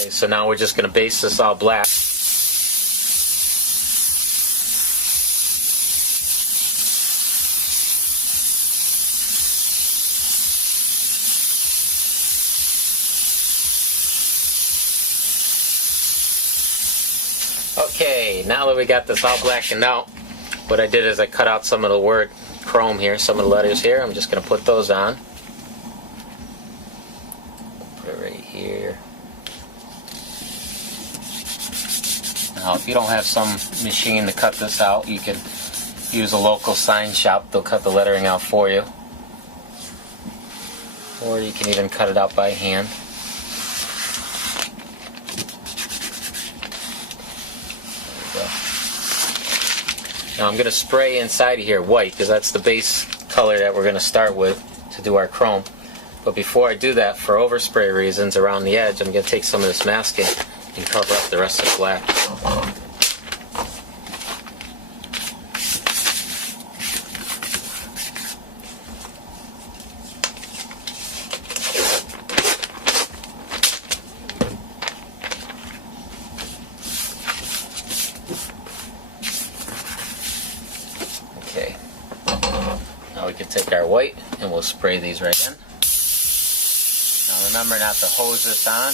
Okay, so now we're just going to base this all black. Okay, now that we got this all blackened out, what I did is I cut out some of the word chrome here, some of the letters here. I'm just going to put those on. Put it right here. Now, if you don't have some machine to cut this out, you can use a local sign shop. They'll cut the lettering out for you. Or you can even cut it out by hand. Now I'm going to spray inside of here white because that's the base color that we're going to start with to do our chrome. But before I do that, for overspray reasons around the edge, I'm going to take some of this masking and cover up the rest of the black. Okay, now we can take our white and we'll spray these right in. Now remember not to hose this on,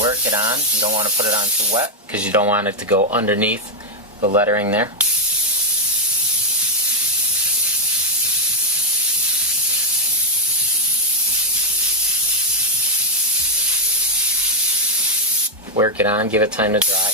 work it on. You don't want to put it on too wet because you don't want it to go underneath the lettering there. Work it on, give it time to dry.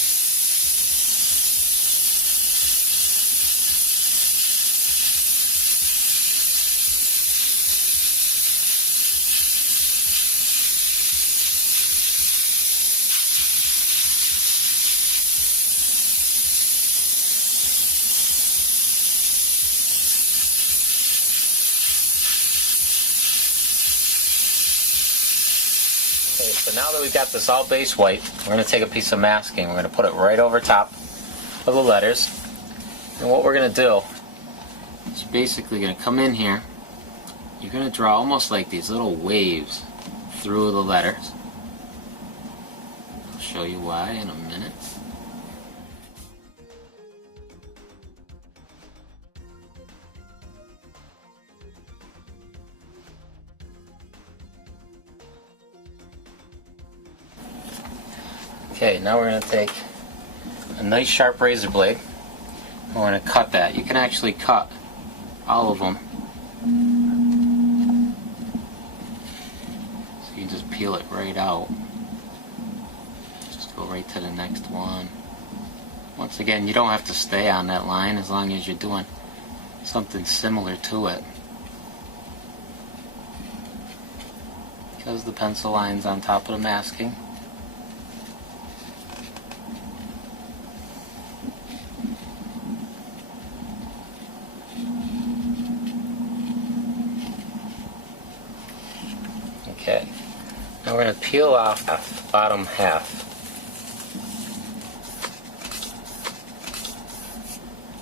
Okay, so now that we've got this all base white, we're going to take a piece of masking. We're going to put it right over top of the letters. And what we're going to do is you're basically going to come in here. You're going to draw almost like these little waves through the letters. I'll show you why in a minute. Okay, now we're going to take a nice sharp razor blade. We're going to cut that. You can actually cut all of them. So you just peel it right out. Just go right to the next one. Once again, you don't have to stay on that line as long as you're doing something similar to it. Because the pencil line's on top of the masking. Okay, now we're going to peel off the bottom half.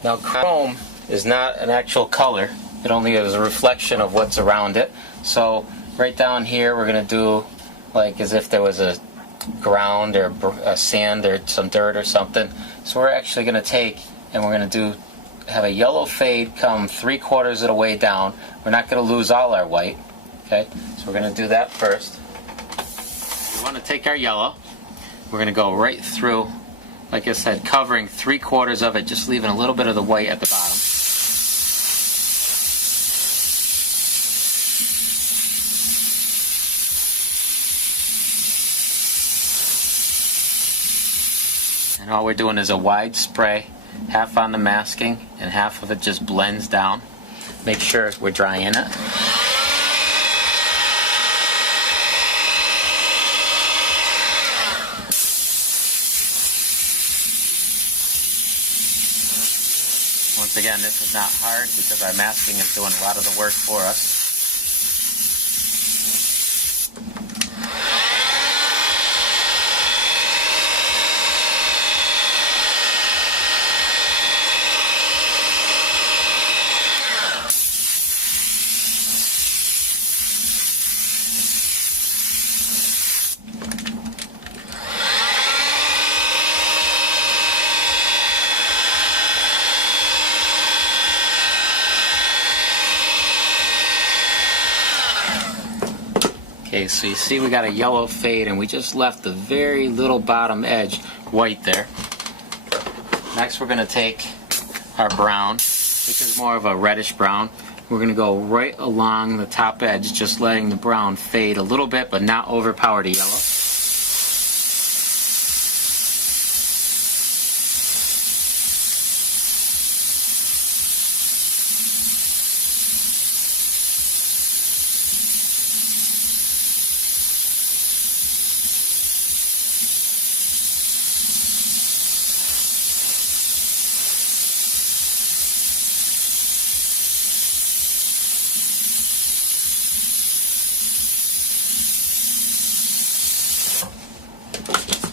Now chrome is not an actual color, it only is a reflection of what's around it. So right down here we're going to do like as if there was a ground or a sand or some dirt or something. So we're actually going to take and we're going to have a yellow fade come 3/4 of the way down. We're not going to lose all our white. Okay, so we're going to do that first. We want to take our yellow. We're going to go right through, like I said, covering 3/4 of it, just leaving a little bit of the white at the bottom. And all we're doing is a wide spray, half on the masking and half of it just blends down. Make sure we're drying it. Once again, this is not hard because our masking is doing a lot of the work for us. Okay, so you see we got a yellow fade and we just left the very little bottom edge white there. Next we're going to take our brown, which is more of a reddish brown. We're going to go right along the top edge, just letting the brown fade a little bit but not overpower the yellow.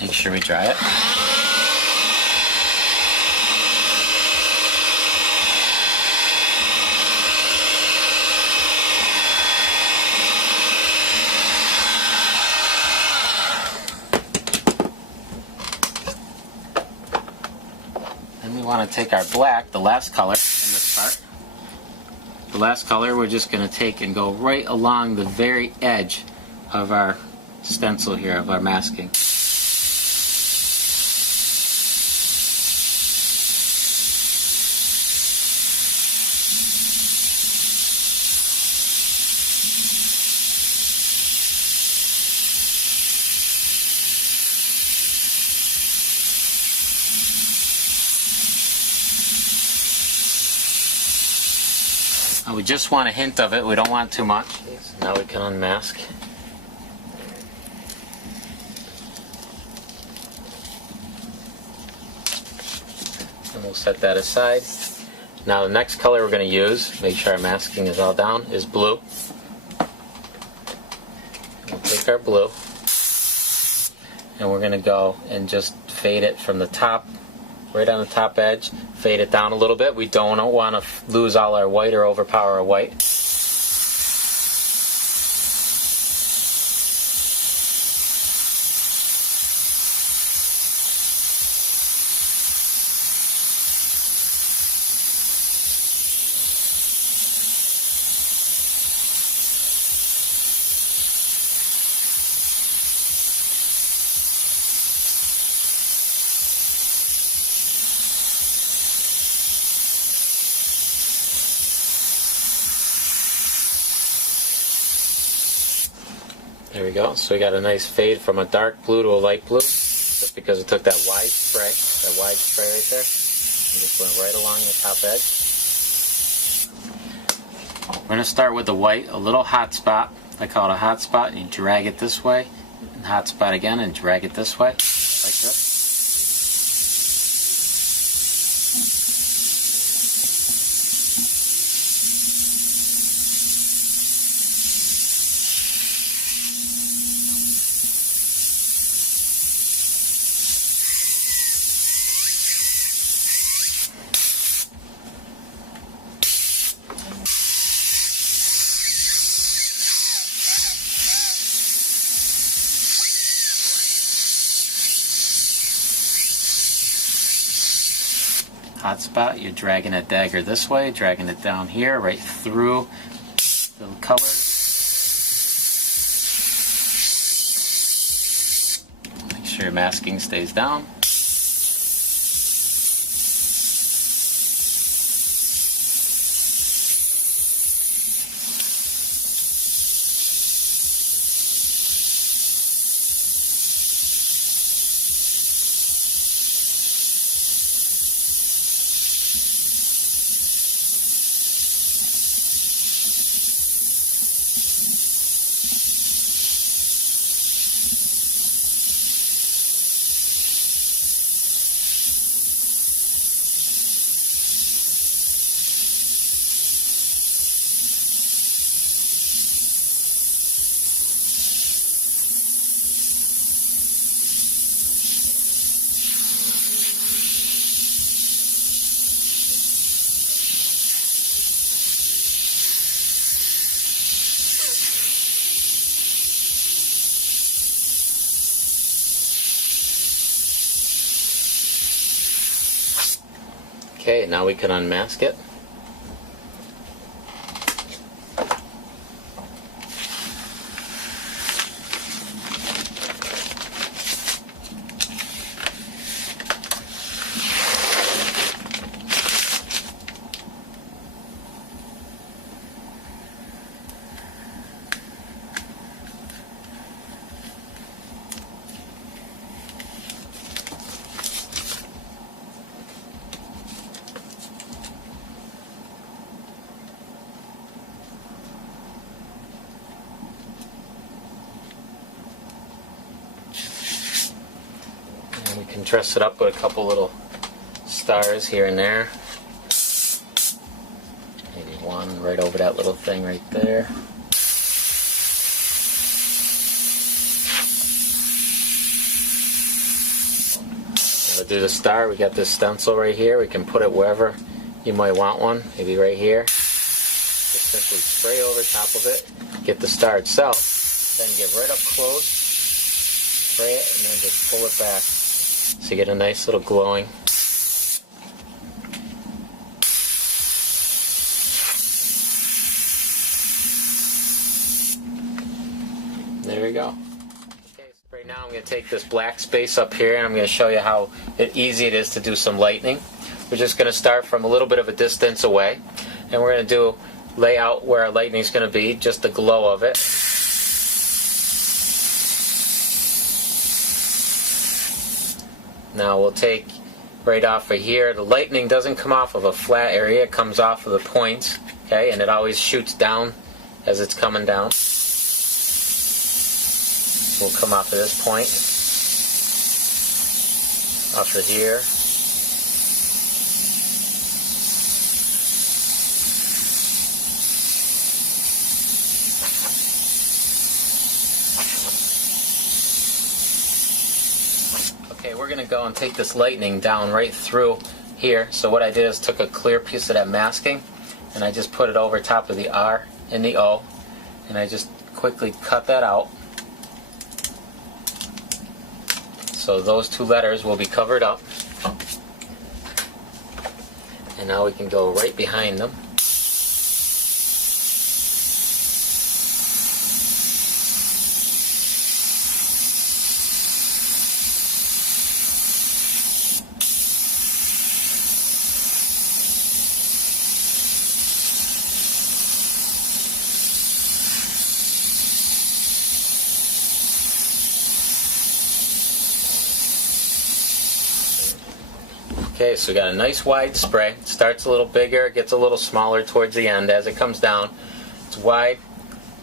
Make sure we dry it. Then we want to take our black, the last color in this part. The last color we're just going to take and go right along the very edge of our stencil here, of our masking. We just want a hint of it, we don't want too much. Okay, so now we can unmask. And we'll set that aside. Now the next color we're going to use, make sure our masking is all down, is blue. We'll take our blue and we're going to go and just fade it from the top, right on the top edge, fade it down a little bit. We don't want to lose all our white or overpower our white. There we go. So we got a nice fade from a dark blue to a light blue, just because it took that wide spray right there, and just went right along the top edge. We're going to start with the white, a little hot spot. I call it a hot spot. You drag it this way, and hot spot again, and drag it this way, like this. Hot spot, you're dragging a dagger this way, dragging it down here, right through the colors. Make sure your masking stays down. Okay, now we can unmask it. can dress it up with a couple little stars here and there. Maybe one right over that little thing right there. Now to do the star, we got this stencil right here. We can put it wherever you might want one. Maybe right here. Just simply spray over top of it. Get the star itself. Then get right up close. Spray it and then just pull it back. So you get a nice little glowing. There you go. Okay, so right now I'm going to take this black space up here and I'm going to show you how easy it is to do some lightning. We're just going to start from a little bit of a distance away and we're going to lay out where our lightning is going to be, just the glow of it. Now we'll take right off of here. The lightning doesn't come off of a flat area, it comes off of the points, okay, and it always shoots down as it's coming down. We'll come off of this point, off of here. Okay, we're going to go and take this lightning down right through here. So what I did is took a clear piece of that masking and I just put it over top of the R and the O and I just quickly cut that out. So those two letters will be covered up. And now we can go right behind them. Okay, so we got a nice wide spray. It starts a little bigger, gets a little smaller towards the end as it comes down. It's wide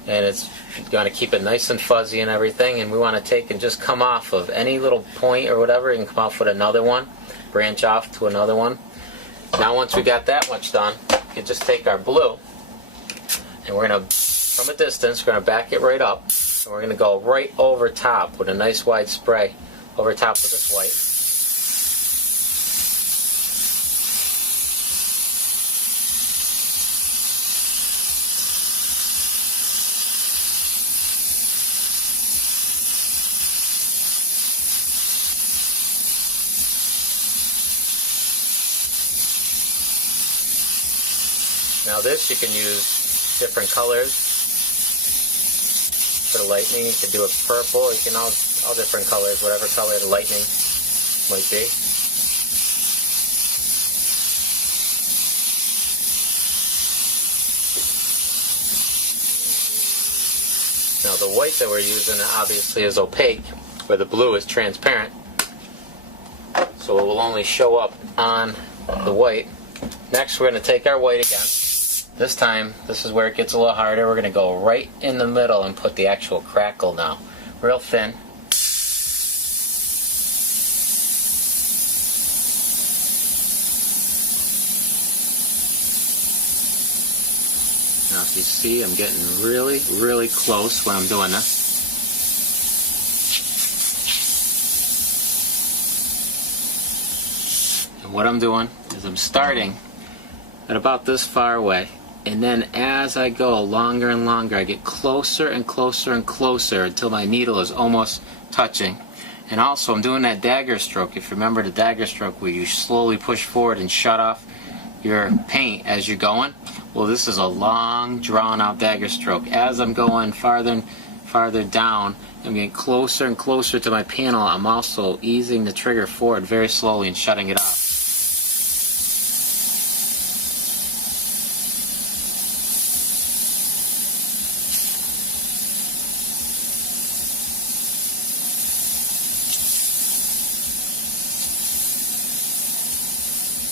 and it's going to keep it nice and fuzzy and everything, and we want to take and just come off of any little point or whatever. You can come off with another one, branch off to another one. Now once we got that much done, we can just take our blue and we're going to, from a distance, we're going to back it right up and we're going to go right over top with a nice wide spray over top of this white. Now this you can use different colors for the lightning. You can do it purple, you can all different colors, whatever color the lightning might be. Now the white that we're using obviously is opaque, where the blue is transparent. So it will only show up on the white. Next we're going to take our white again. This time, this is where it gets a little harder. We're going to go right in the middle and put the actual crackle now. Real thin. Now if you see, I'm getting really, really close when I'm doing this. And what I'm doing is I'm starting at about this far away. And then as I go longer and longer, I get closer and closer and closer until my needle is almost touching. And also I'm doing that dagger stroke. If you remember the dagger stroke where you slowly push forward and shut off your paint as you're going. Well, this is a long, drawn-out dagger stroke. As I'm going farther and farther down, I'm getting closer and closer to my panel. I'm also easing the trigger forward very slowly and shutting it off.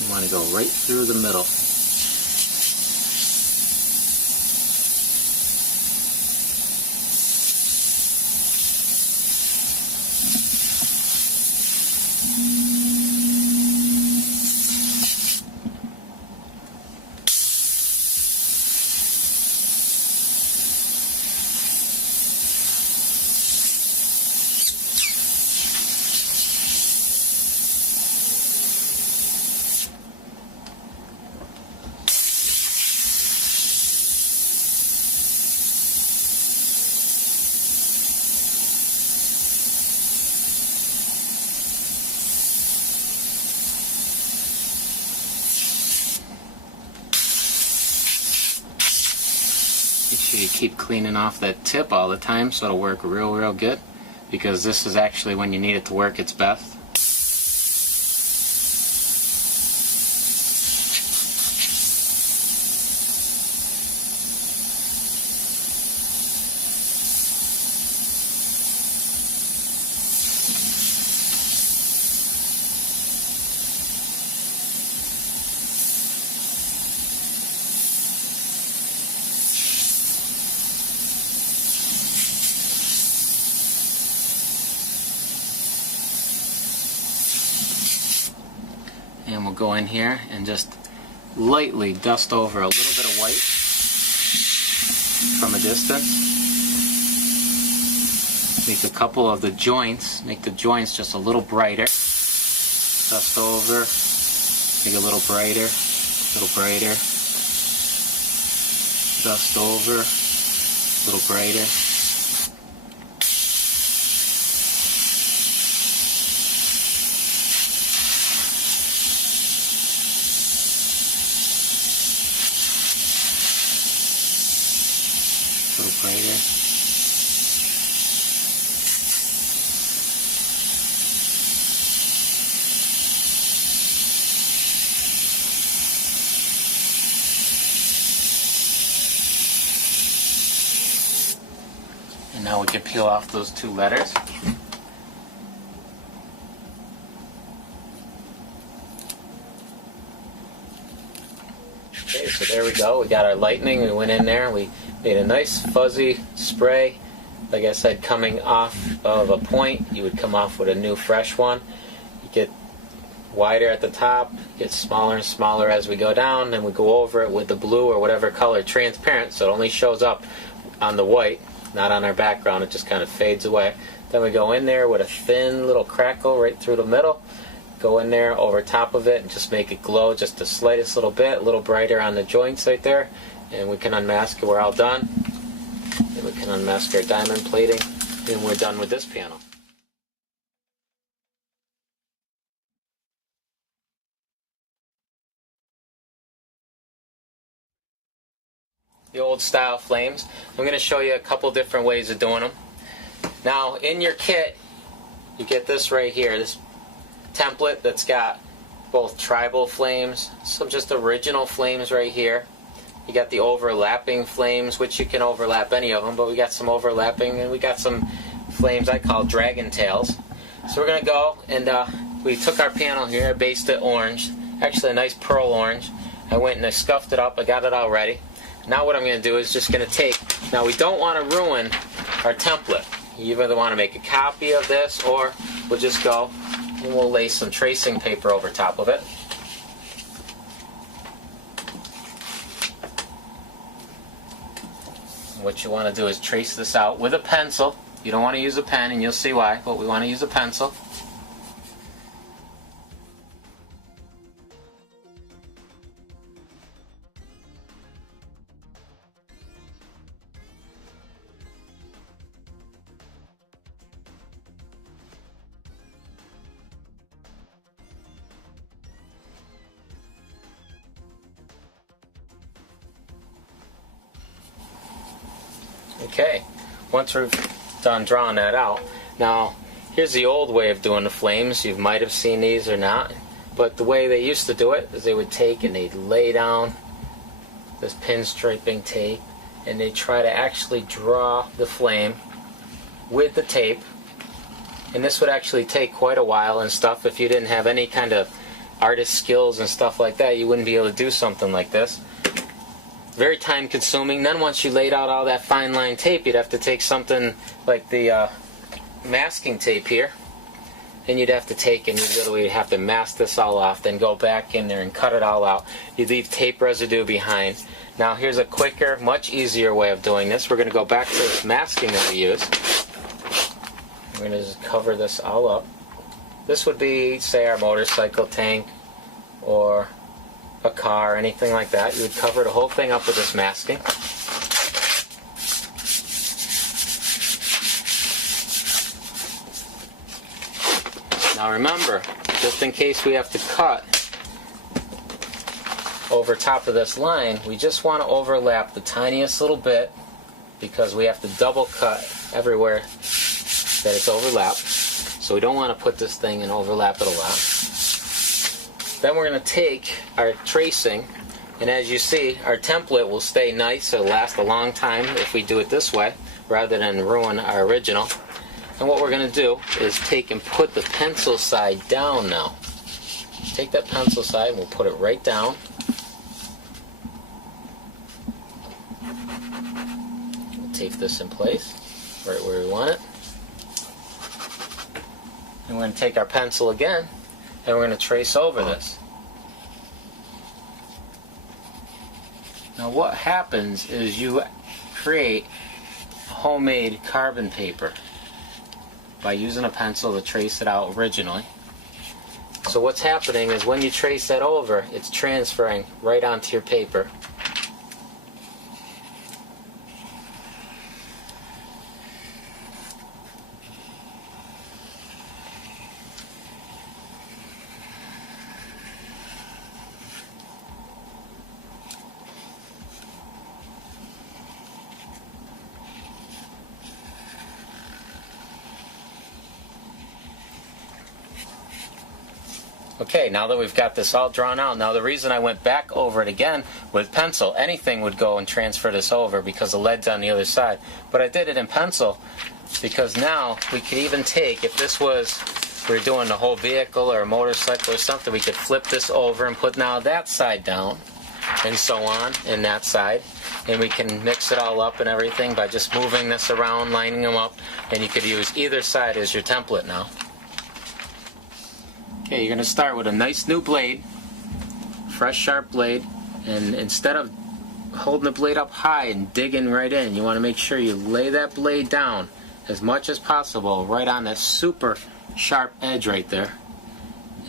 You want to go right through the middle. Make sure you keep cleaning off that tip all the time so it'll work real good, because this is actually when you need it to work its best. And we'll go in here and just lightly dust over a little bit of white from a distance. Make a couple of the joints, make the joints just a little brighter. Dust over, make it a little brighter, dust over, a little brighter. Brighter. And now we can peel off those two letters. Okay, so there we go. We got our lightning. We went in there. We made a nice fuzzy spray. Like I said, coming off of a point, you would come off with a new fresh one. You get wider at the top, get smaller and smaller as we go down, and we go over it with the blue or whatever color, transparent, so it only shows up on the white, not on our background. It just kind of fades away. Then we go in there with a thin little crackle right through the middle. Go in there over top of it and just make it glow just the slightest little bit, a little brighter on the joints right there. And we can unmask it. We're all done. And we can unmask our diamond plating, and we're done with this panel. The old style flames. I'm going to show you a couple different ways of doing them. Now, in your kit, you get this right here, this template that's got both tribal flames, some just original flames right here. You got the overlapping flames, which you can overlap any of them, but we got some overlapping, and we got some flames I call dragon tails. So we're going to go, and we took our panel here, I based it orange, actually a nice pearl orange. I went and I scuffed it up, I got it all ready. Now what I'm going to do is just going to take, now we don't want to ruin our template. You either want to make a copy of this, or we'll just go and we'll lay some tracing paper over top of it. What you want to do is trace this out with a pencil. You don't want to use a pen, and you'll see why, but we want to use a pencil. Okay, once we're done drawing that out, now here's the old way of doing the flames. You might have seen these or not, but the way they used to do it is they would take and they'd lay down this pinstriping tape, and they'd try to actually draw the flame with the tape. And this would actually take quite a while and stuff. If you didn't have any kind of artist skills and stuff like that, you wouldn't be able to do something like this. Very time consuming. Then once you laid out all that fine line tape, you'd have to take something like the masking tape here, and you'd have to take and you'd literally have to mask this all off, then go back in there and cut it all out. You leave tape residue behind. Now here's a quicker, much easier way of doing this. We're going to go back to this masking that we used. We're going to just cover this all up. This would be, say, our motorcycle tank or a car, anything like that. You would cover the whole thing up with this masking. Now remember, just in case we have to cut over top of this line, we just want to overlap the tiniest little bit because we have to double cut everywhere that it's overlapped. So we don't want to put this thing and overlap it a lot. Then we're going to take our tracing, and as you see, our template will stay nice. It'll last a long time if we do it this way rather than ruin our original. And what we're going to do is take and put the pencil side down now. Take that pencil side and we'll put it right down. We'll tape this in place right where we want it. And we're going to take our pencil again and we're going to trace over this. Now what happens is you create homemade carbon paper by using a pencil to trace it out originally. So what's happening is when you trace that over, it's transferring right onto your paper. Okay, now that we've got this all drawn out, now the reason I went back over it again with pencil, anything would go and transfer this over because the lead's on the other side. But I did it in pencil because now we could even take, if this was, we were doing the whole vehicle or a motorcycle or something, we could flip this over and put now that side down and so on, and that side. And we can mix it all up and everything by just moving this around, lining them up, and you could use either side as your template now. Okay, you're going to start with a nice new blade, fresh sharp blade, and instead of holding the blade up high and digging right in, you want to make sure you lay that blade down as much as possible right on that super sharp edge right there.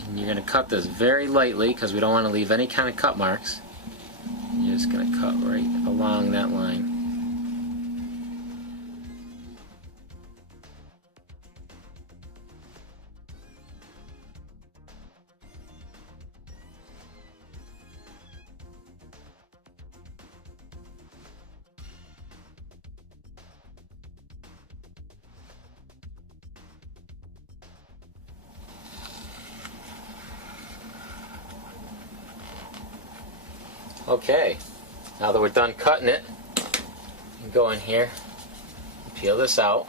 And you're going to cut this very lightly because we don't want to leave any kind of cut marks. You're just going to cut right along that line. Okay, now that we're done cutting it, you can go in here and peel this out.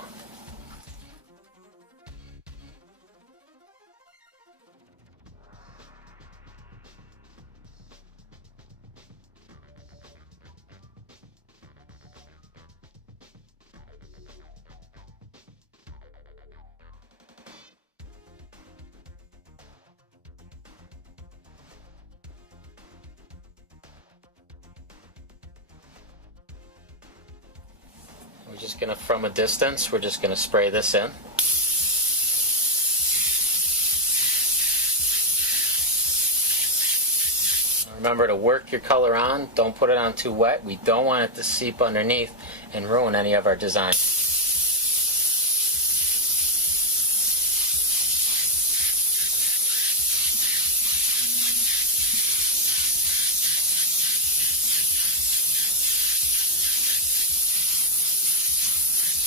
We're just going to, from a distance, we're just going to spray this in. Remember to work your color on. Don't put it on too wet. We don't want it to seep underneath and ruin any of our design.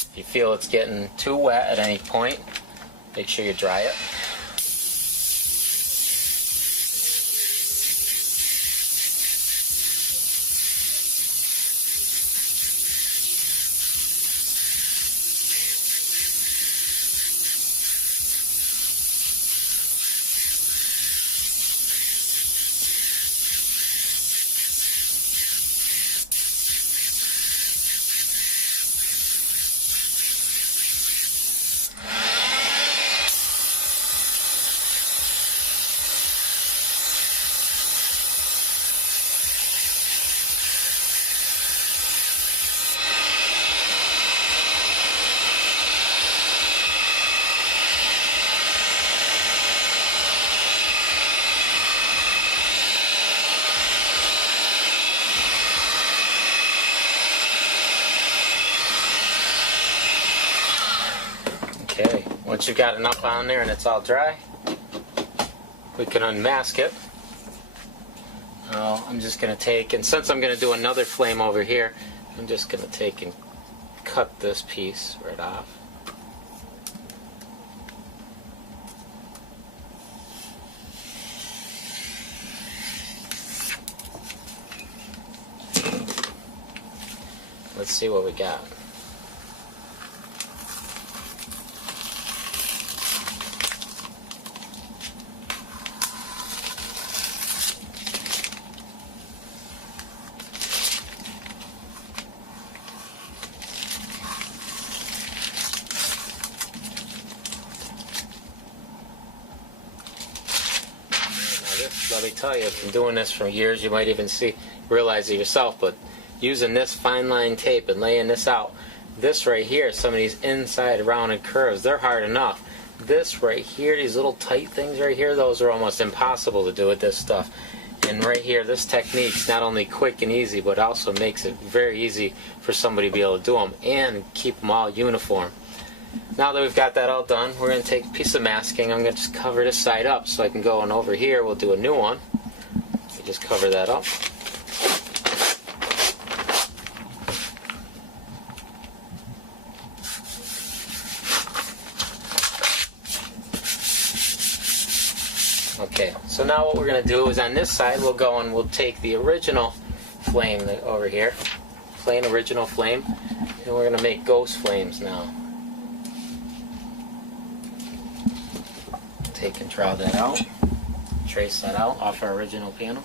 If you feel it's getting too wet at any point, make sure you dry it. Okay, once you've got enough on there and it's all dry, we can unmask it. Now I'm just going to take, and since I'm going to do another flame over here, I'm just going to take and cut this piece right off. Let's see what we got. Let me tell you, from doing this for years, you might even realize it yourself, but using this fine line tape and laying this out, this right here, some of these inside rounded curves, they're hard enough. This right here, these little tight things right here, those are almost impossible to do with this stuff. And right here, this technique's not only quick and easy, but also makes it very easy for somebody to be able to do them and keep them all uniform. Now that we've got that all done, we're going to take a piece of masking. I'm going to just cover this side up so I can go on over here. We'll do a new one. We just cover that up. Okay, so now what we're going to do is on this side we'll go and we'll take the original flame over here, plain original flame, and we're going to make ghost flames now. Take and draw that out, trace that out off our original panel.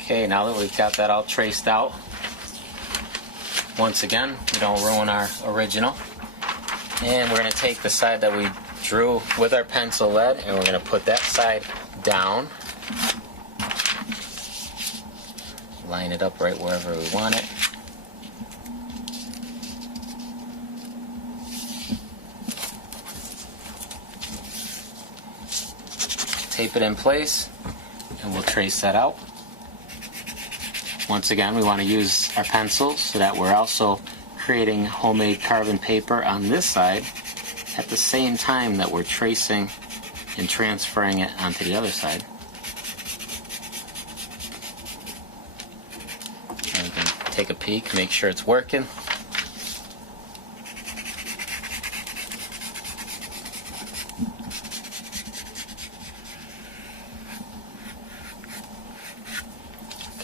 Okay, now that we've got that all traced out, once again, we don't ruin our original. And we're going to take the side that we drew with our pencil lead and we're going to put that side down. Line it up right wherever we want it. Tape it in place and we'll trace that out. Once again, we want to use our pencils so that we're also creating homemade carbon paper on this side at the same time that we're tracing and transferring it onto the other side. And we can take a peek, make sure it's working.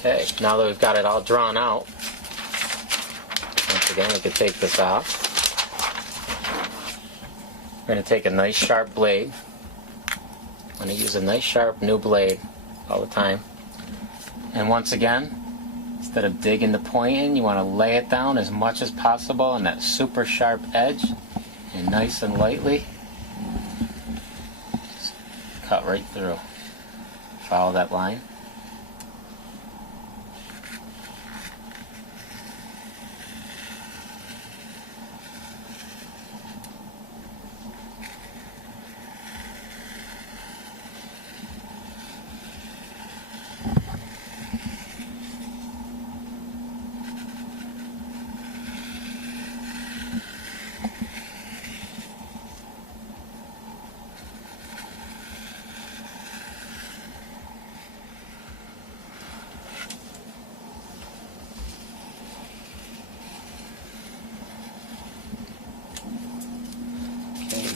Okay, now that we've got it all drawn out, once again we can take this off. We're going to take a nice sharp blade. I'm going to use a nice sharp new blade all the time. And once again, instead of digging the point in, you want to lay it down as much as possible on that super sharp edge and nice and lightly. Just cut right through. Follow that line.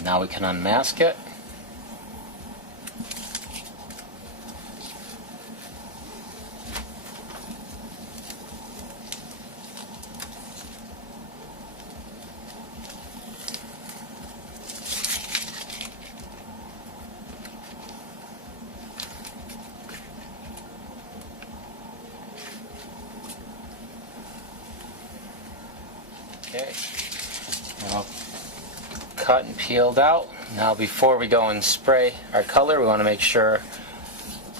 Now we can unmask it. Okay. Well, cut and peeled out. Now before we go and spray our color, we want to make sure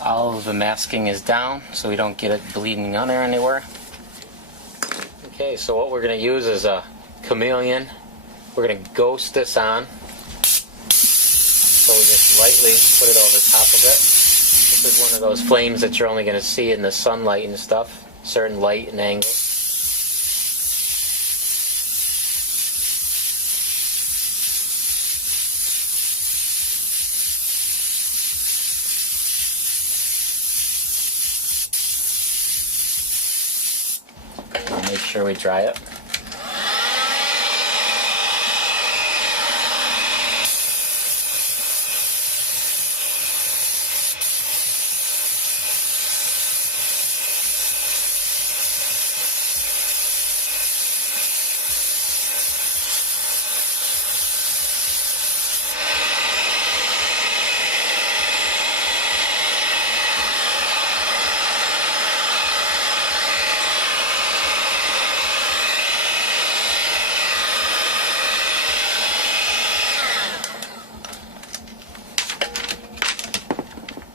all of the masking is down so we don't get it bleeding on there anywhere. Okay, so what we're going to use is a chameleon. We're going to ghost this on. So we just lightly put it over top of it. This is one of those flames that you're only going to see in the sunlight and stuff, certain light and angles. Make sure we dry it.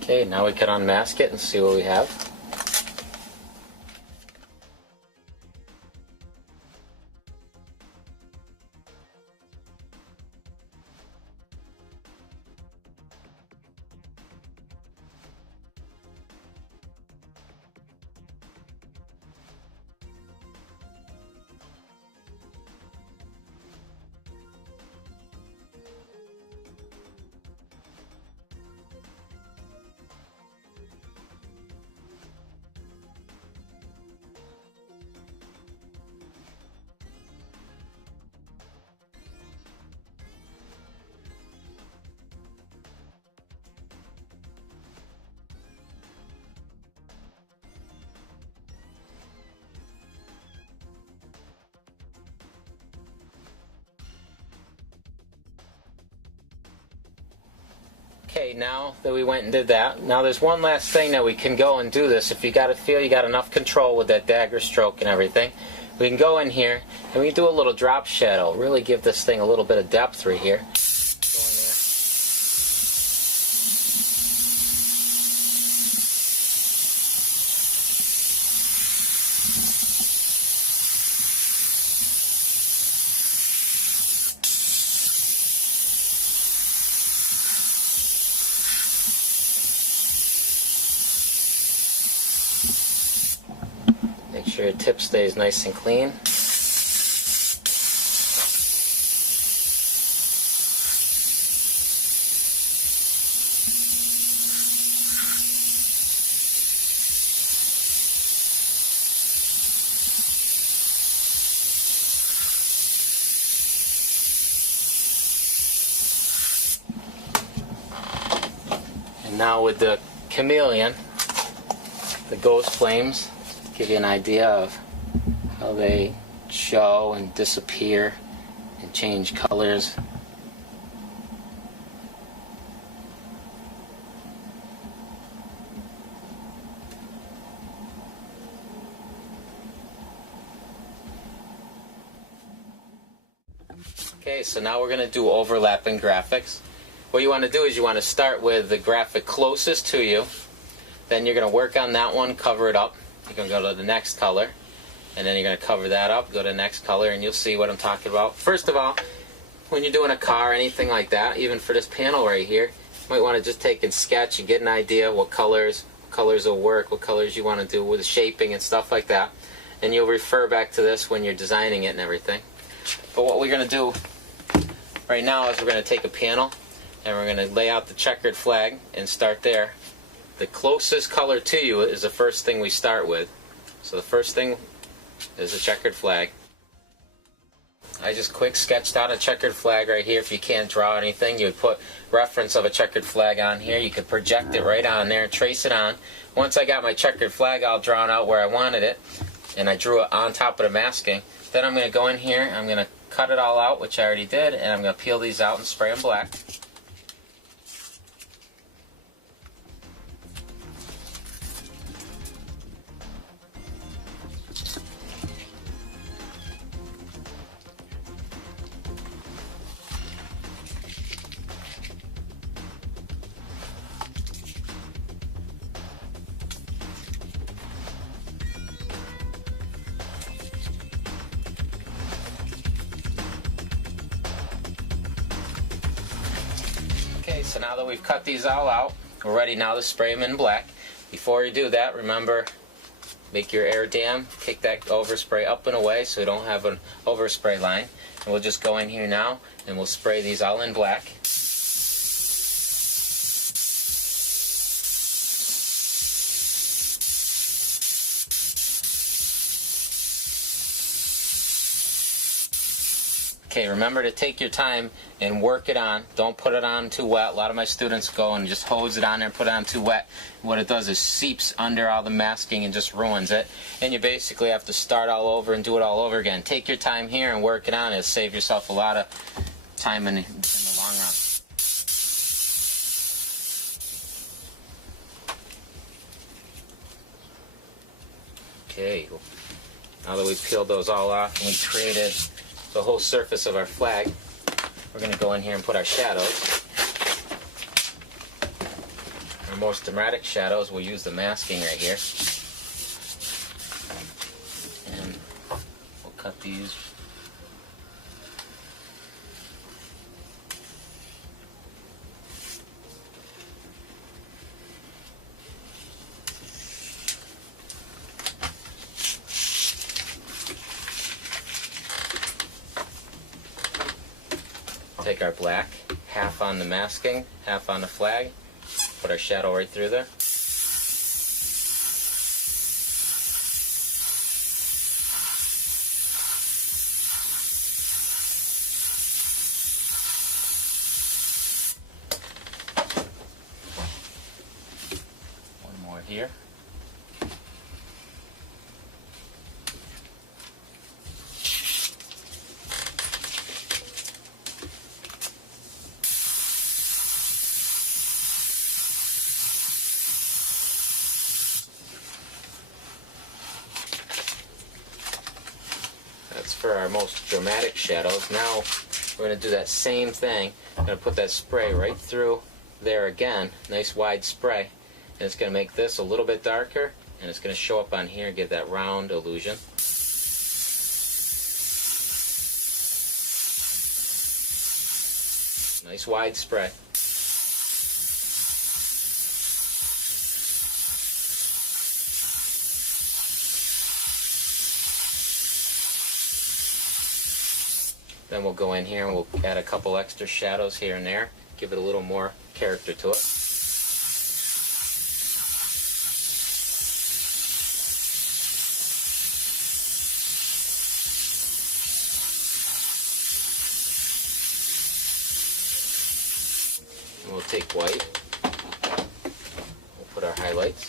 Okay, now we can unmask it and see what we have. Okay, now that we went and did that, now there's one last thing that we can go and do this. If you feel you got enough control with that dagger stroke and everything, we can go in here and we can do a little drop shadow. Really give this thing a little bit of depth right here. Go in there. Make sure your tip stays nice and clean. And now with the chameleon, the ghost flames, give you an idea of how they show and disappear and change colors. Okay, so now we're going to do overlapping graphics. What you want to do is you want to start with the graphic closest to you. Then you're going to work on that one, cover it up. You're going to go to the next color, and then you're going to cover that up, go to the next color, and you'll see what I'm talking about. First of all, when you're doing a car or anything like that, even for this panel right here, you might want to just take and sketch and get an idea what colors will work, what colors you want to do with the shaping and stuff like that. And you'll refer back to this when you're designing it and everything. But what we're going to do right now is we're going to take a panel, and we're going to lay out the checkered flag and start there. The closest color to you is the first thing we start with. So the first thing is a checkered flag. I just quick sketched out a checkered flag right here. If you can't draw anything, you would put reference of a checkered flag on here. You could project it right on there and trace it on. Once I got my checkered flag all drawn out where I wanted it, and I drew it on top of the masking, then I'm going to go in here, I'm going to cut it all out, which I already did, and I'm going to peel these out and spray them black. Okay, so now that we've cut these all out, we're ready now to spray them in black. Before you do that, remember, make your air dam, kick that overspray up and away so we don't have an overspray line. And we'll just go in here now and we'll spray these all in black. Okay, remember to take your time and work it on. Don't put it on too wet. A lot of my students go and just hose it on there and put it on too wet. What it does is seeps under all the masking and just ruins it. And you basically have to start all over and do it all over again. Take your time here and work it on. It'll save yourself a lot of time in the long run. Okay, now that we've peeled those all off and we created the whole surface of our flag, we're going to go in here and put our shadows. Our most dramatic shadows, we'll use the masking right here. And we'll cut these. Take our black, half on the masking, half on the flag, put our shadow right through there. One more here. That's for our most dramatic shadows. Now we're going to do that same thing. I'm going to put that spray right through there again. Nice wide spray. And it's going to make this a little bit darker. And it's going to show up on here and give that round illusion. Nice wide spray. Then we'll go in here and we'll add a couple extra shadows here and there, give it a little more character to it. And we'll take white, we'll put our highlights,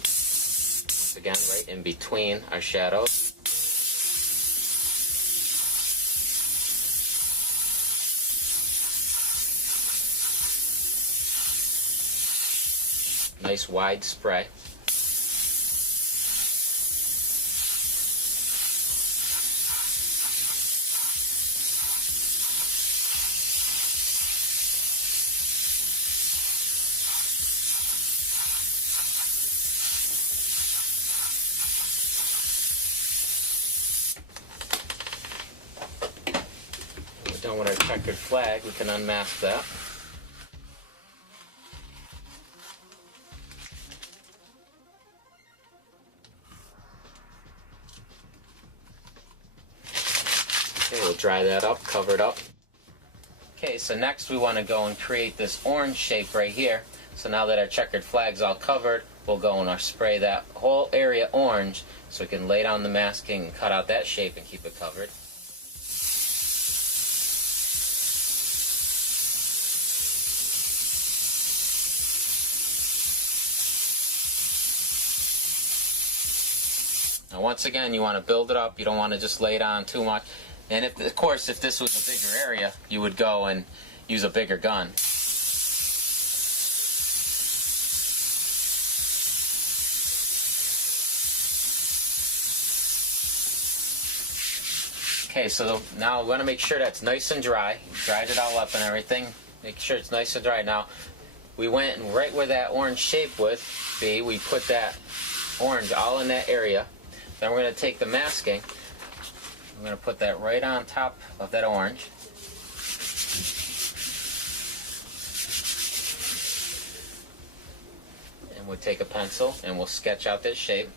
once again right in between our shadows. Nice wide spray. When we're done with our checkered flag, we can unmask that. Okay, we'll dry that up, cover it up. Okay, so next we want to go and create this orange shape right here. So now that our checkered flag's all covered, we'll go and spray that whole area orange so we can lay down the masking and cut out that shape and keep it covered. Now once again, you want to build it up. You don't want to just lay it on too much. And if, of course, if this was a bigger area, you would go and use a bigger gun. Okay, so now we want to make sure that's nice and dry. Dried it all up and everything. Make sure it's nice and dry. Now, we went and right where that orange shape would be, we put that orange all in that area. Then we're going to take the masking. I'm going to put that right on top of that orange. And we'll take a pencil and we'll sketch out this shape.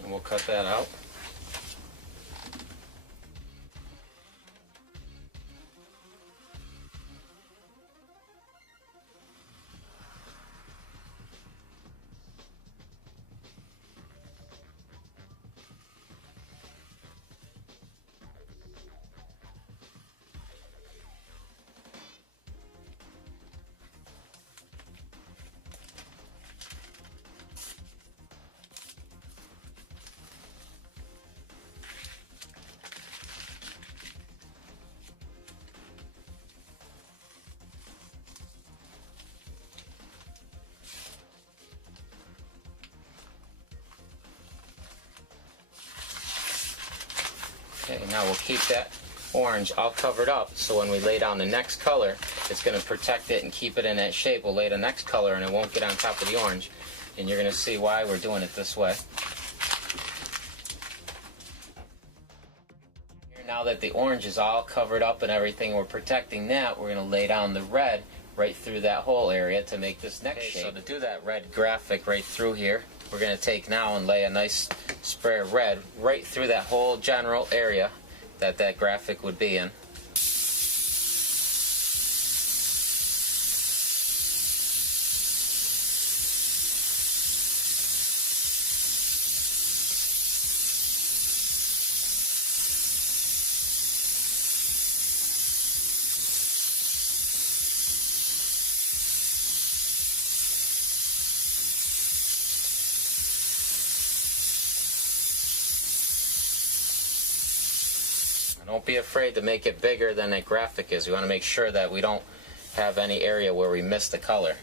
And we'll cut that out. Okay, now we'll keep that orange all covered up, so when we lay down the next color, it's going to protect it and keep it in that shape. We'll lay the next color and it won't get on top of the orange, and you're going to see why we're doing it this way. Here, now that the orange is all covered up and everything, we're protecting that, we're going to lay down the red right through that whole area to make this next shape. So to do that red graphic right through here, we're going to take now and lay a nice spray of red right through that whole general area that that graphic would be in. Don't be afraid to make it bigger than that graphic is. We want to make sure that we don't have any area where we miss the color.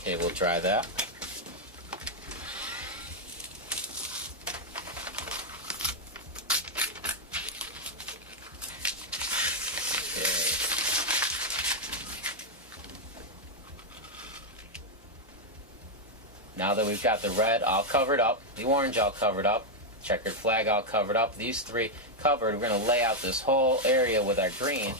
Okay, we'll dry that. Now that we've got the red all covered up, the orange all covered up, checkered flag all covered up, these three covered, we're going to lay out this whole area with our green.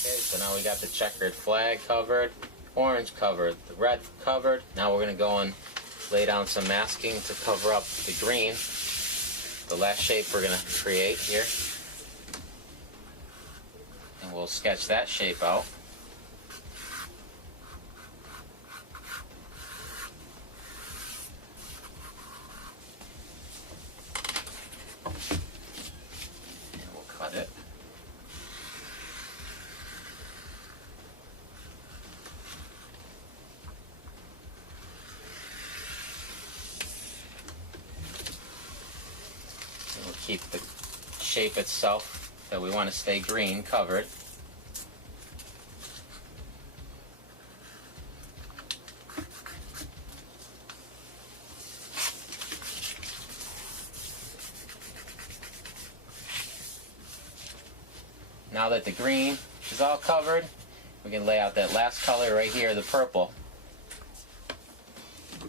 Okay, so now we got the checkered flag covered, orange covered, the red covered. Now we're going to go and lay down some masking to cover up the green, the last shape we're going to create here. And we'll sketch that shape out. And we'll cut it. We'll keep the shape itself that we want to stay green covered. Now that the green is all covered, we can lay out that last color right here, the purple.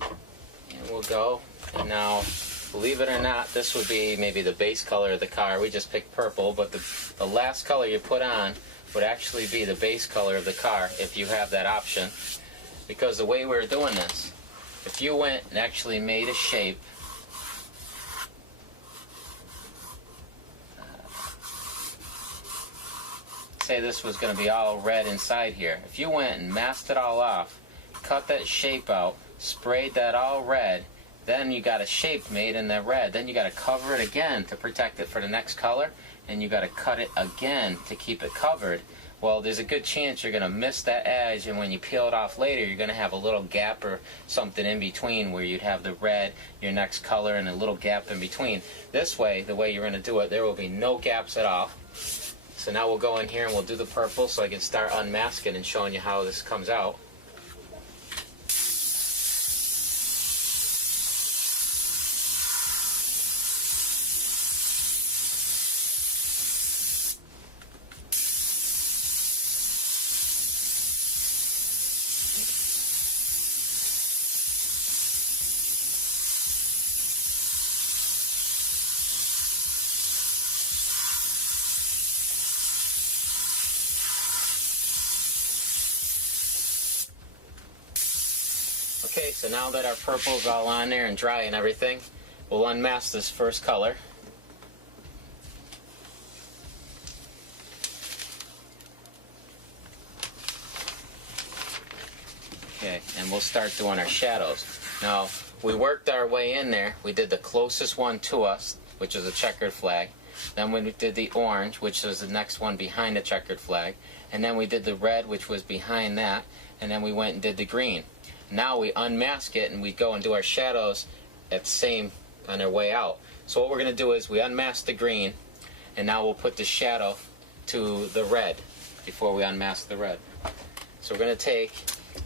And we'll go, and now, believe it or not, this would be maybe the base color of the car. We just picked purple, but the last color you put on would actually be the base color of the car if you have that option. Because the way we're doing this, if you went and actually made a shape say this was going to be all red inside here. If you went and masked it all off, cut that shape out, sprayed that all red, then you got a shape made in the red. Then you got to cover it again to protect it for the next color, and you got to cut it again to keep it covered. Well, there's a good chance you're going to miss that edge, and when you peel it off later, you're going to have a little gap or something in between where you'd have the red, your next color, and a little gap in between. This way, the way you're going to do it, there will be no gaps at all. So now we'll go in here and we'll do the purple so I can start unmasking and showing you how this comes out. Okay, so now that our purple's all on there and dry and everything, we'll unmask this first color. Okay, and we'll start doing our shadows. Now, we worked our way in there. We did the closest one to us, which is a checkered flag. Then we did the orange, which was the next one behind the checkered flag. And then we did the red, which was behind that. And then we went and did the green. Now we unmask it and we go and do our shadows at the same on our way out. So what we're going to do is we unmask the green, and now we'll put the shadow to the red before we unmask the red. So we're going to take,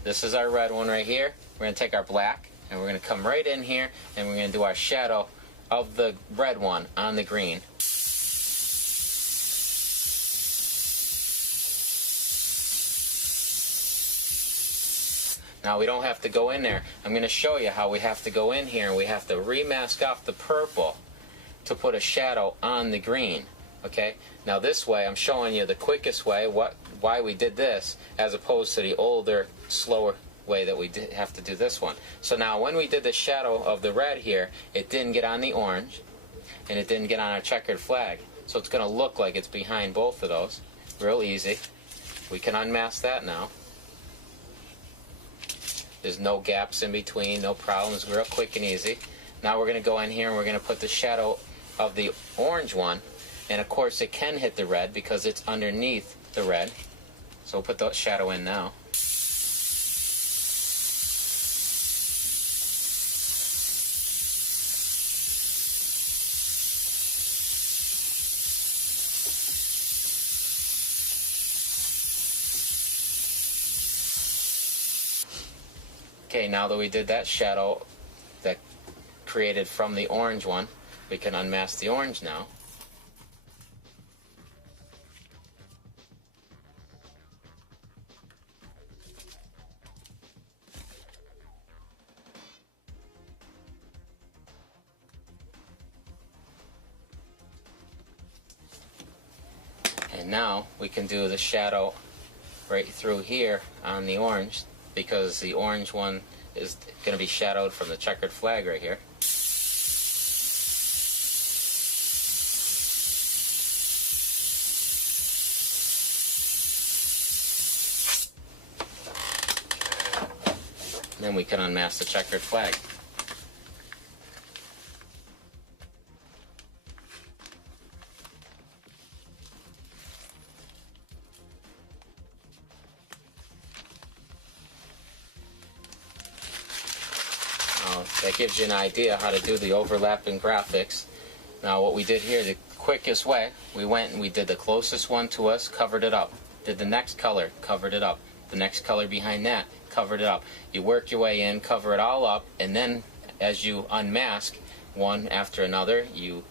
this is our red one right here, we're going to take our black and we're going to come right in here and we're going to do our shadow of the red one on the green. Now we don't have to go in there. I'm going to show you how we have to go in here and we have to remask off the purple to put a shadow on the green. Okay? Now this way I'm showing you the quickest way, why we did this, as opposed to the older, slower way that we have to do this one. So now when we did the shadow of the red here, it didn't get on the orange and it didn't get on our checkered flag. So it's going to look like it's behind both of those. Real easy. We can unmask that now. There's no gaps in between, no problems, real quick and easy. Now we're going to go in here and we're going to put the shadow of the orange one. And of course it can hit the red because it's underneath the red. So we'll put the shadow in now. Okay, now that we did that shadow that created from the orange one, we can unmask the orange now. And now we can do the shadow right through here on the orange, because the orange one is going to be shadowed from the checkered flag right here. Then we can unmask the checkered flag. That gives you an idea how to do the overlapping graphics. Now what we did here, the quickest way, we went and we did the closest one to us, covered it up. Did the next color, covered it up. The next color behind that, covered it up. You work your way in, cover it all up, and then as you unmask one after another, you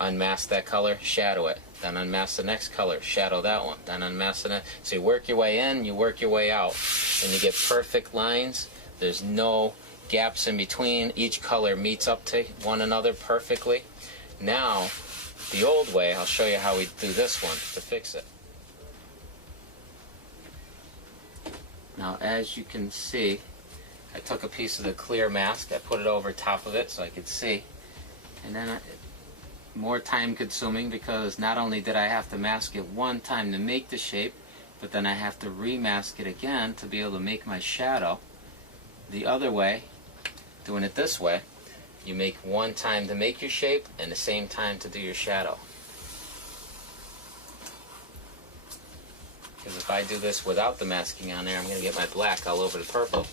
unmask that color, shadow it. Then unmask the next color, shadow that one. Then unmask the next. So you work your way in, you work your way out, and you get perfect lines. There's no gaps in between. Each color meets up to one another perfectly. Now, the old way, I'll show you how we do this one to fix it. Now, as you can see, I took a piece of the clear mask, I put it over top of it so I could see, and then more time consuming because not only did I have to mask it one time to make the shape, but then I have to remask it again to be able to make my shadow. The other way, doing it this way, you make one time to make your shape and the same time to do your shadow. Because if I do this without the masking on there, I'm going to get my black all over the purple.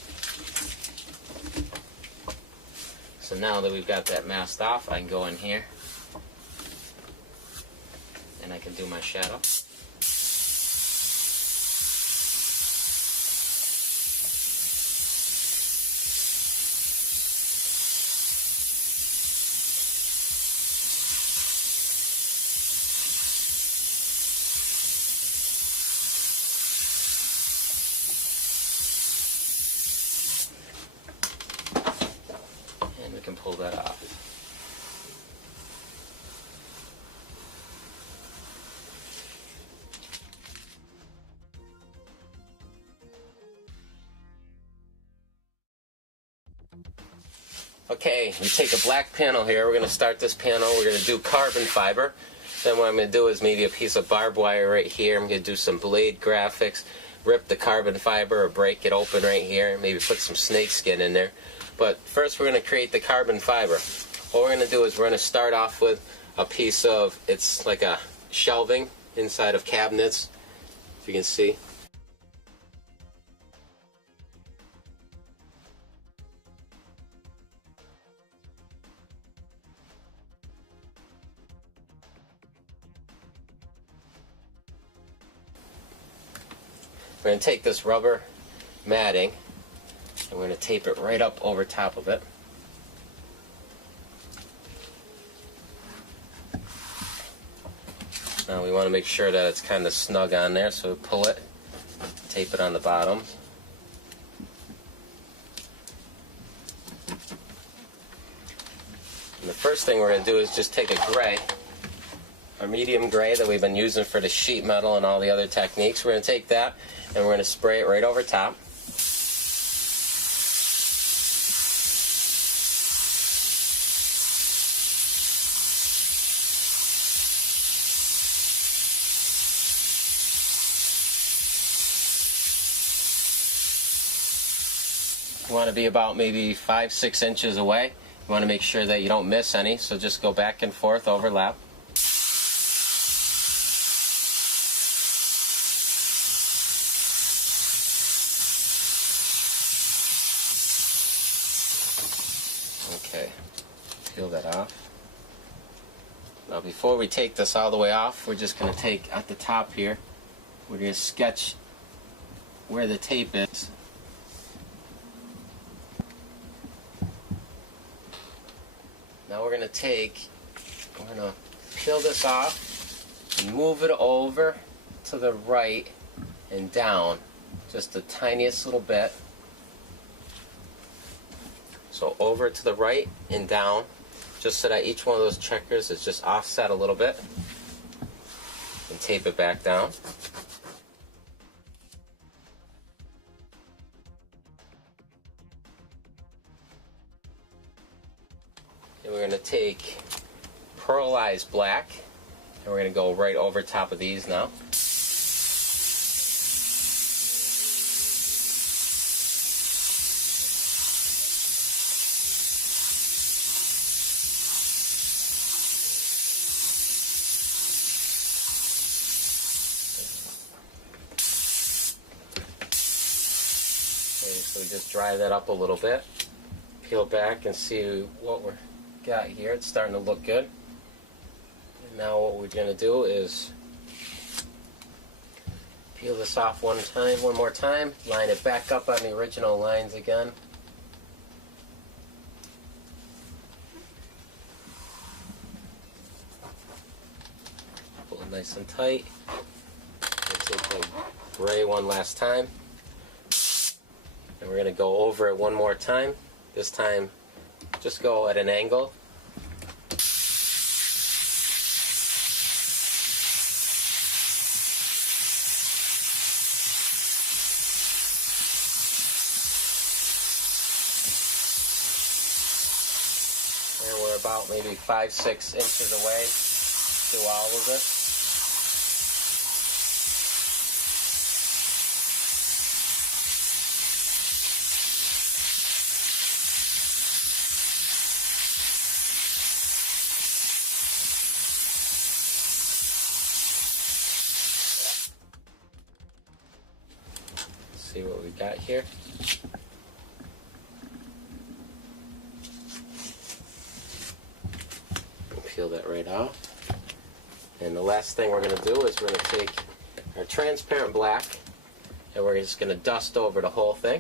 So now that we've got that masked off, I can go in here and I can do my shadow. And we can pull that off. Okay, we take a black panel here. We're going to start this panel. We're going to do carbon fiber. Then what I'm going to do is maybe a piece of barbed wire right here. I'm going to do some blade graphics, rip the carbon fiber or break it open right here, maybe put some snake skin in there. But first we're going to create the carbon fiber. What we're going to do is we're going to start off with a piece of, it's like a shelving inside of cabinets, if you can see. We're going to take this rubber matting and we're going to tape it right up over top of it. Now we want to make sure that it's kind of snug on there, so we pull it, tape it on the bottom. And the first thing we're going to do is just take a gray, a medium gray that we've been using for the sheet metal and all the other techniques. We're going to take that and we're going to spray it right over top. You want to be about maybe 5-6 inches away. You want to make sure that you don't miss any, so just go back and forth, overlap. Okay, peel that off. Now before we take this all the way off, we're just going to take at the top here, we're going to sketch where the tape is. Now we're going to peel this off and move it over to the right and down just the tiniest little bit. So over to the right and down, just so that each one of those checkers is just offset a little bit, and tape it back down. And we're going to take pearlized black, and we're going to go right over top of these now. Okay, so we just dry that up a little bit, peel back and see what we're got here. It's starting to look good. And now what we're going to do is peel this off one more time, line it back up on the original lines again. Pull it nice and tight. Let's take the gray one last time. And we're going to go over it one more time. This time just go at an angle. And we're about maybe 5-6 inches away through all of this. See what we got here. We'll peel that right off. And the last thing we're going to do is we're going to take our transparent black and we're just going to dust over the whole thing.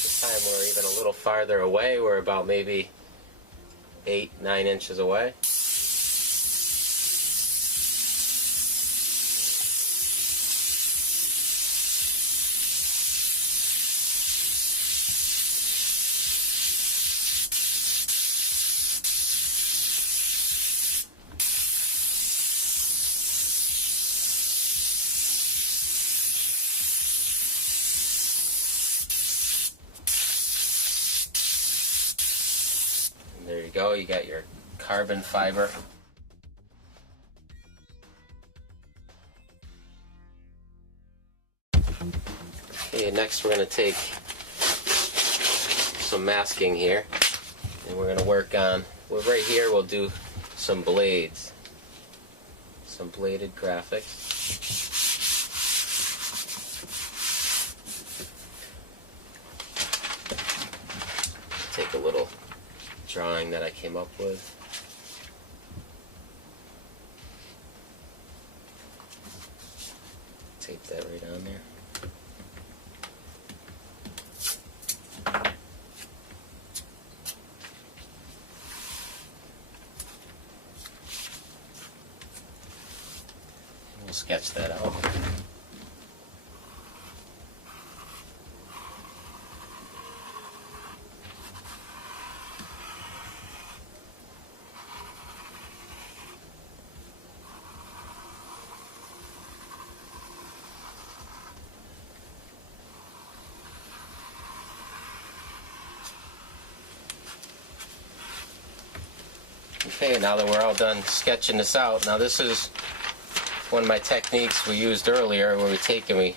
This time we're even a little farther away. We're about maybe 8-9 inches away. There you go, you got your carbon fiber. Okay, next we're going to take some masking here, and we're going to work on, well, right here we'll do some blades, some bladed graphics. Take a little drawing that I came up with. Tape that right on there. We'll sketch that out. Okay, now that we're all done sketching this out, now this is one of my techniques we used earlier where we take and we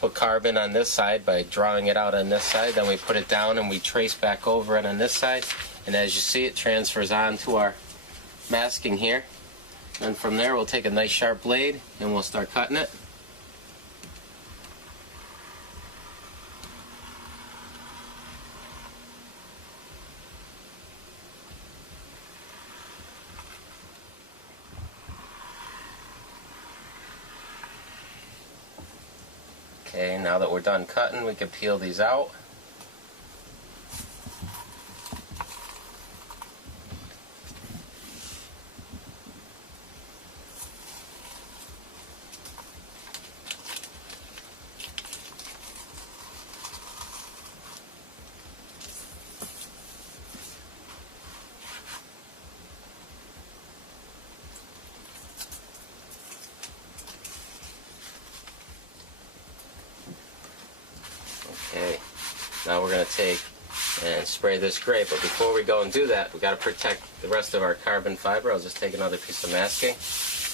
put carbon on this side by drawing it out on this side, then we put it down and we trace back over it on this side, and as you see it transfers on to our masking here. And from there we'll take a nice sharp blade and we'll start cutting it. Okay, now that we're done cutting, we can peel these out. Okay, now we're going to take and spray this gray, but before we go and do that, we got to protect the rest of our carbon fiber. I'll just take another piece of masking,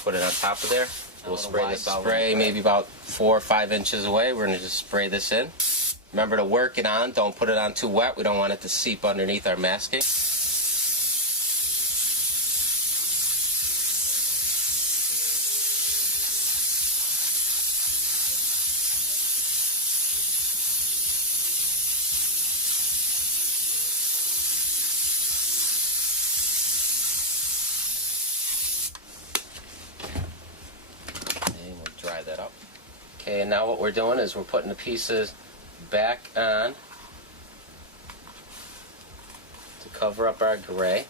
put it on top of there. We'll spray this spray maybe about 4 or 5 inches away. We're going to just spray this in. Remember to work it on, don't put it on too wet. We don't want it to seep underneath our masking. Dry that up. Okay, and now what we're doing is we're putting the pieces back on to cover up our gray.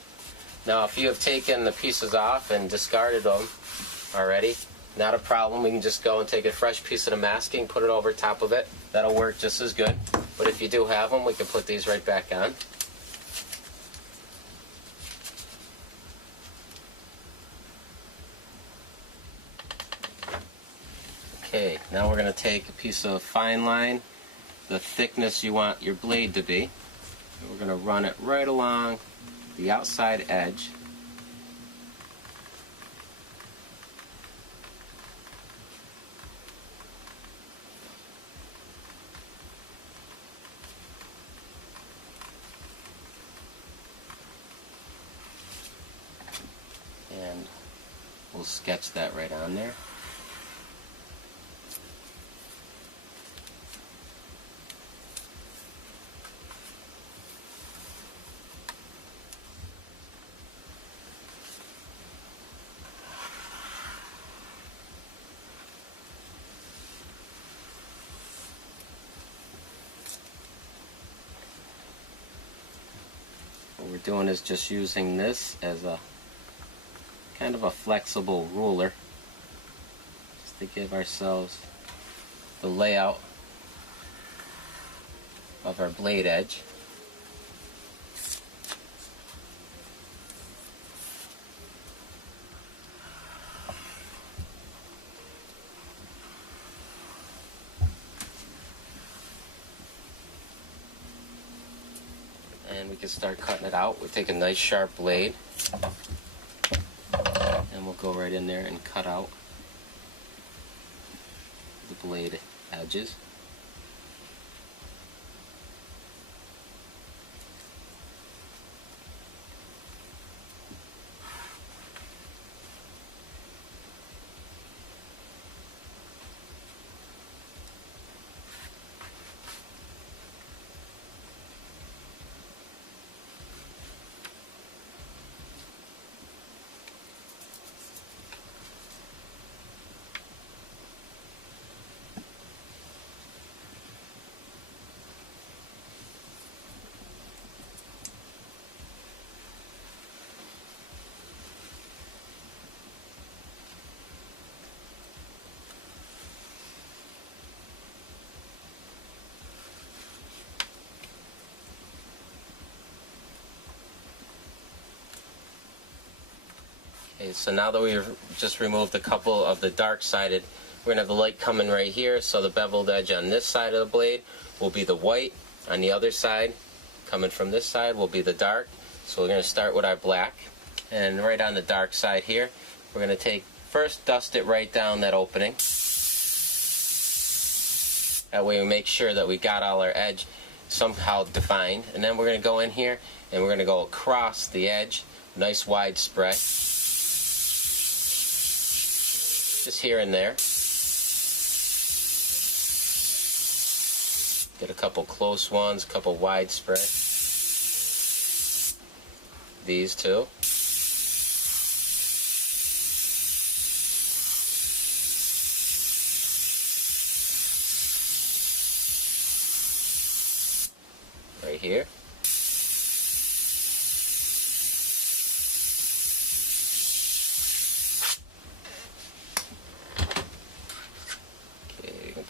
Now if you have taken the pieces off and discarded them already, not a problem. We can just go and take a fresh piece of the masking, put it over top of it. That'll work just as good. But if you do have them, we can put these right back on. Okay, now we're going to take a piece of fine line the thickness you want your blade to be. And we're going to run it right along the outside edge. And we'll sketch that right on there. What we're doing is just using this as a kind of a flexible ruler, just to give ourselves the layout of our blade edge. And we can start cutting it out. We'll take a nice sharp blade and we'll go right in there and cut out the blade edges. Okay, so now that we've just removed a couple of the dark sided, we're going to have the light coming right here, so the beveled edge on this side of the blade will be the white, on the other side, coming from this side, will be the dark. So we're going to start with our black, and right on the dark side here, we're going to first dust it right down that opening. That way we make sure that we got all our edge somehow defined, and then we're going to go in here and we're going to go across the edge, nice wide spread. Just here and there. Get a couple close ones, a couple wide spread. These two. Right here.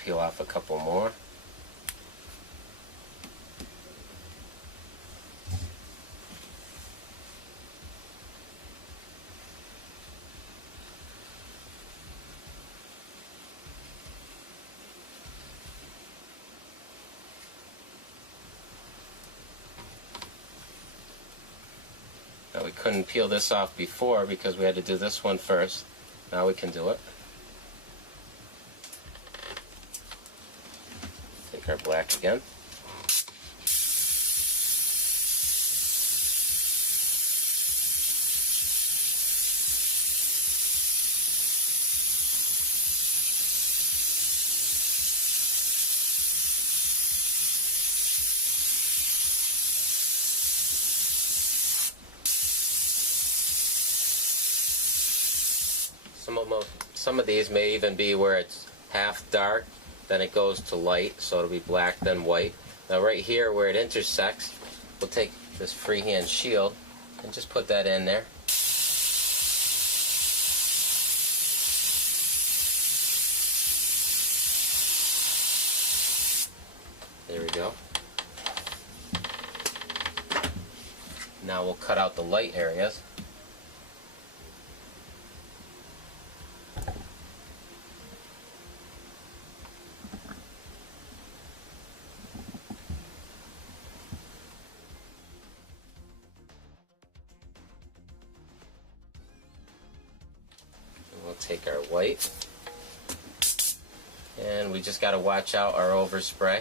Peel off a couple more. Now we couldn't peel this off before because we had to do this one first. Now we can do it. Our black again. Some of these may even be where it's half dark, then it goes to light, so it'll be black then white. Now right here where it intersects, we'll take this freehand shield and just put that in there. There we go. Now we'll cut out the light areas. take our white, and we just got to watch out our overspray,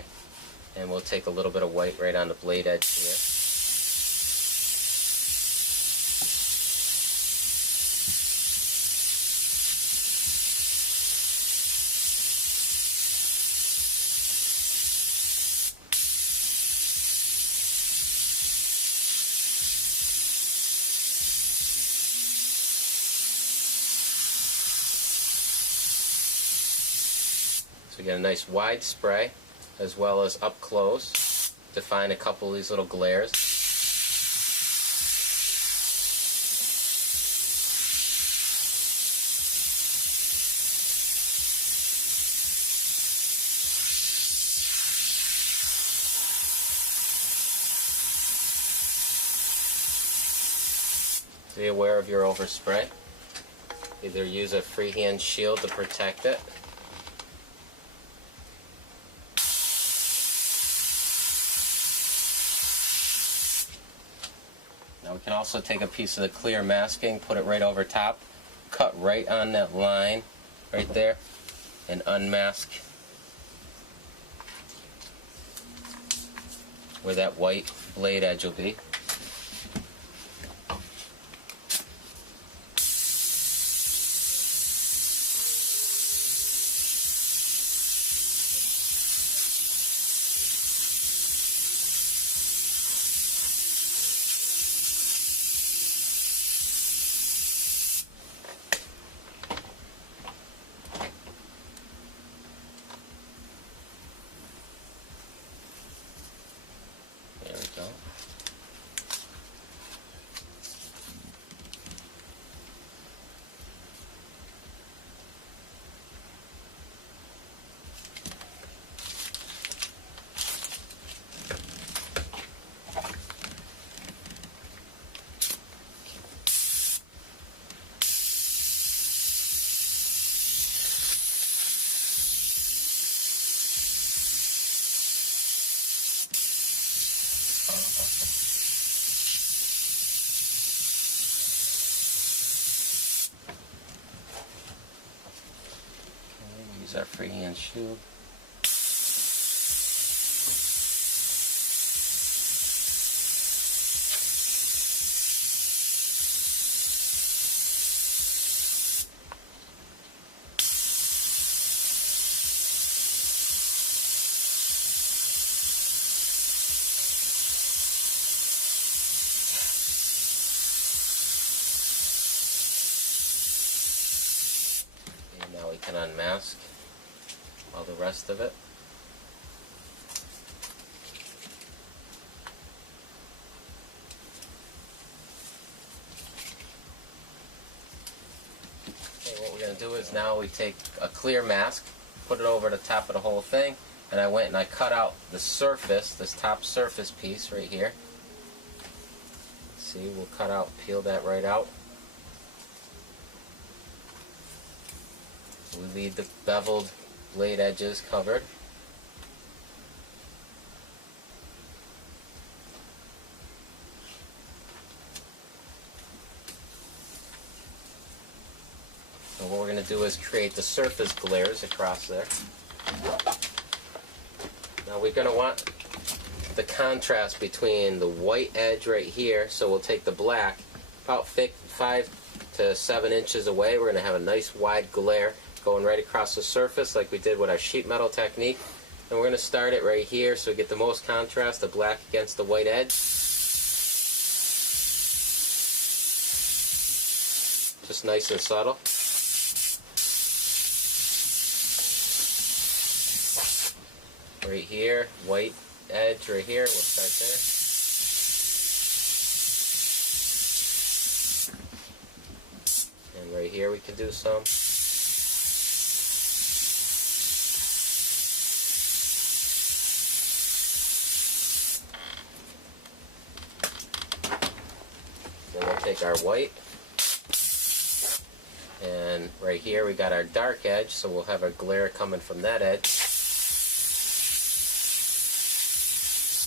and we'll take a little bit of white right on the blade edge here. So we get a nice wide spray as well as up close to find a couple of these little glares. Be aware of your overspray. Either use a freehand shield to protect it, now we can also take a piece of the clear masking, put it right over top, cut right on that line right there, and unmask where that white blade edge will be. There we go. Use our freehand shield. And now we can unmask all the rest of it. Okay, what we're going to do is now we take a clear mask, put it over the top of the whole thing, and I went and I cut out the surface, this top surface piece right here. See, we'll cut out, peel that right out. We leave the beveled blade edges covered. And what we're going to do is create the surface glares across there. Now we're going to want the contrast between the white edge right here, so we'll take the black about 5 to 7 inches away. We're going to have a nice wide glare going right across the surface like we did with our sheet metal technique. And we're going to start it right here so we get the most contrast, the black against the white edge. Just nice and subtle. Right here, white edge right here, we'll start there. And right here we can do some. Then we'll take our white, and right here we got our dark edge, so we'll have a glare coming from that edge.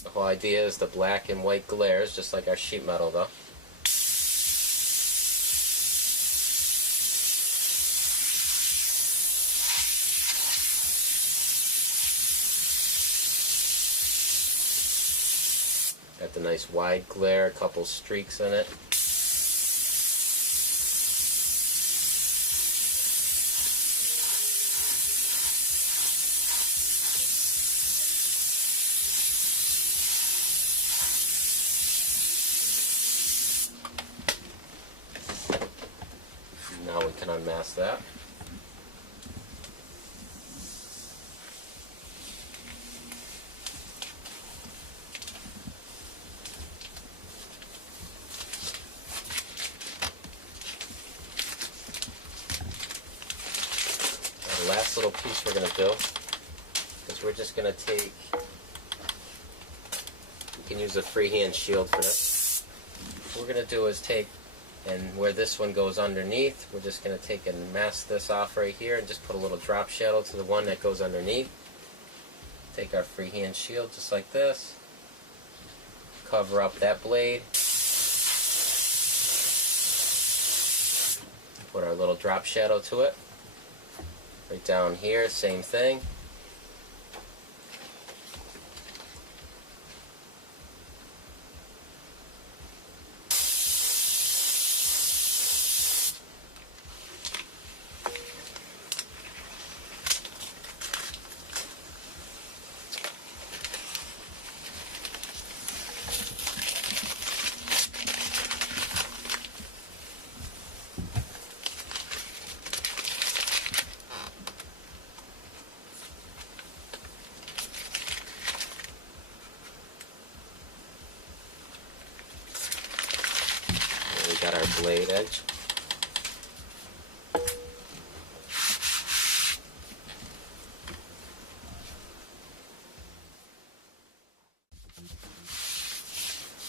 The whole idea is the black and white glares, just like our sheet metal though. Got the nice wide glare, a couple streaks in it. Now we can unmask that. The last little piece we're going to do is we're just going to take, you can use a freehand shield for this. What we're going to do is take, and where this one goes underneath, we're just going to take and mask this off right here and just put a little drop shadow to the one that goes underneath. Take our freehand shield just like this, cover up that blade, put our little drop shadow to it. Right down here, same thing. We got our blade edge.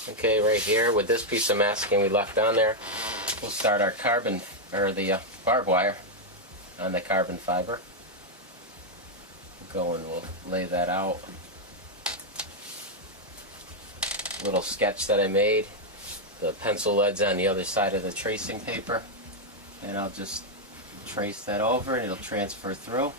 Okay, right here with this piece of masking we left on there, we'll start our carbon, or the barbed wire on the carbon fiber. We'll go and we'll lay that out. Little sketch that I made. The pencil lead's on the other side of the tracing paper, and I'll just trace that over and it'll transfer through.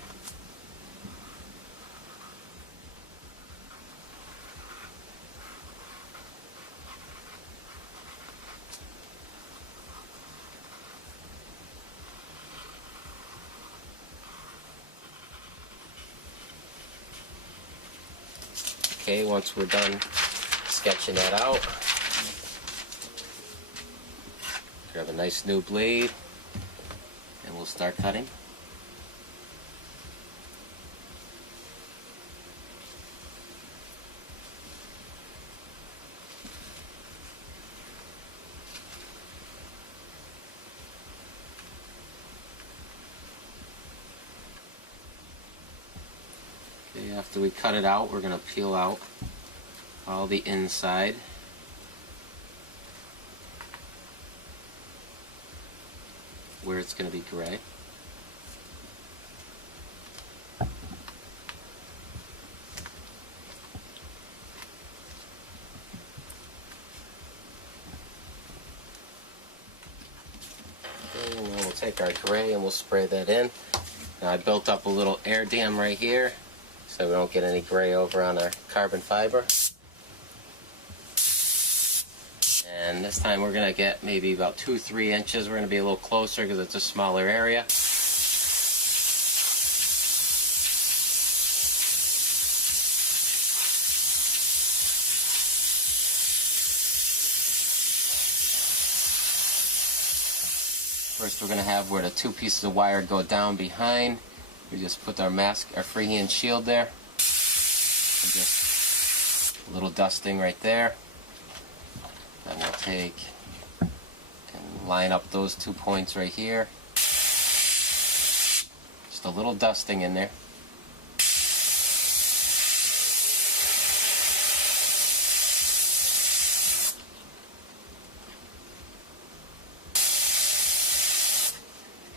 Okay, once we're done sketching that out, grab a nice new blade and we'll start cutting. Okay, after we cut it out, we're going to peel out all the inside. Where it's going to be gray. Okay, and then we'll take our gray and we'll spray that in. Now I built up a little air dam right here so we don't get any gray over on our carbon fiber. And this time we're going to get maybe about 2-3 inches. We're going to be a little closer because it's a smaller area. First we're going to have where the two pieces of wire go down behind. We just put our freehand shield there. And just a little dusting right there. Then we'll take and line up those 2 points right here. Just a little dusting in there.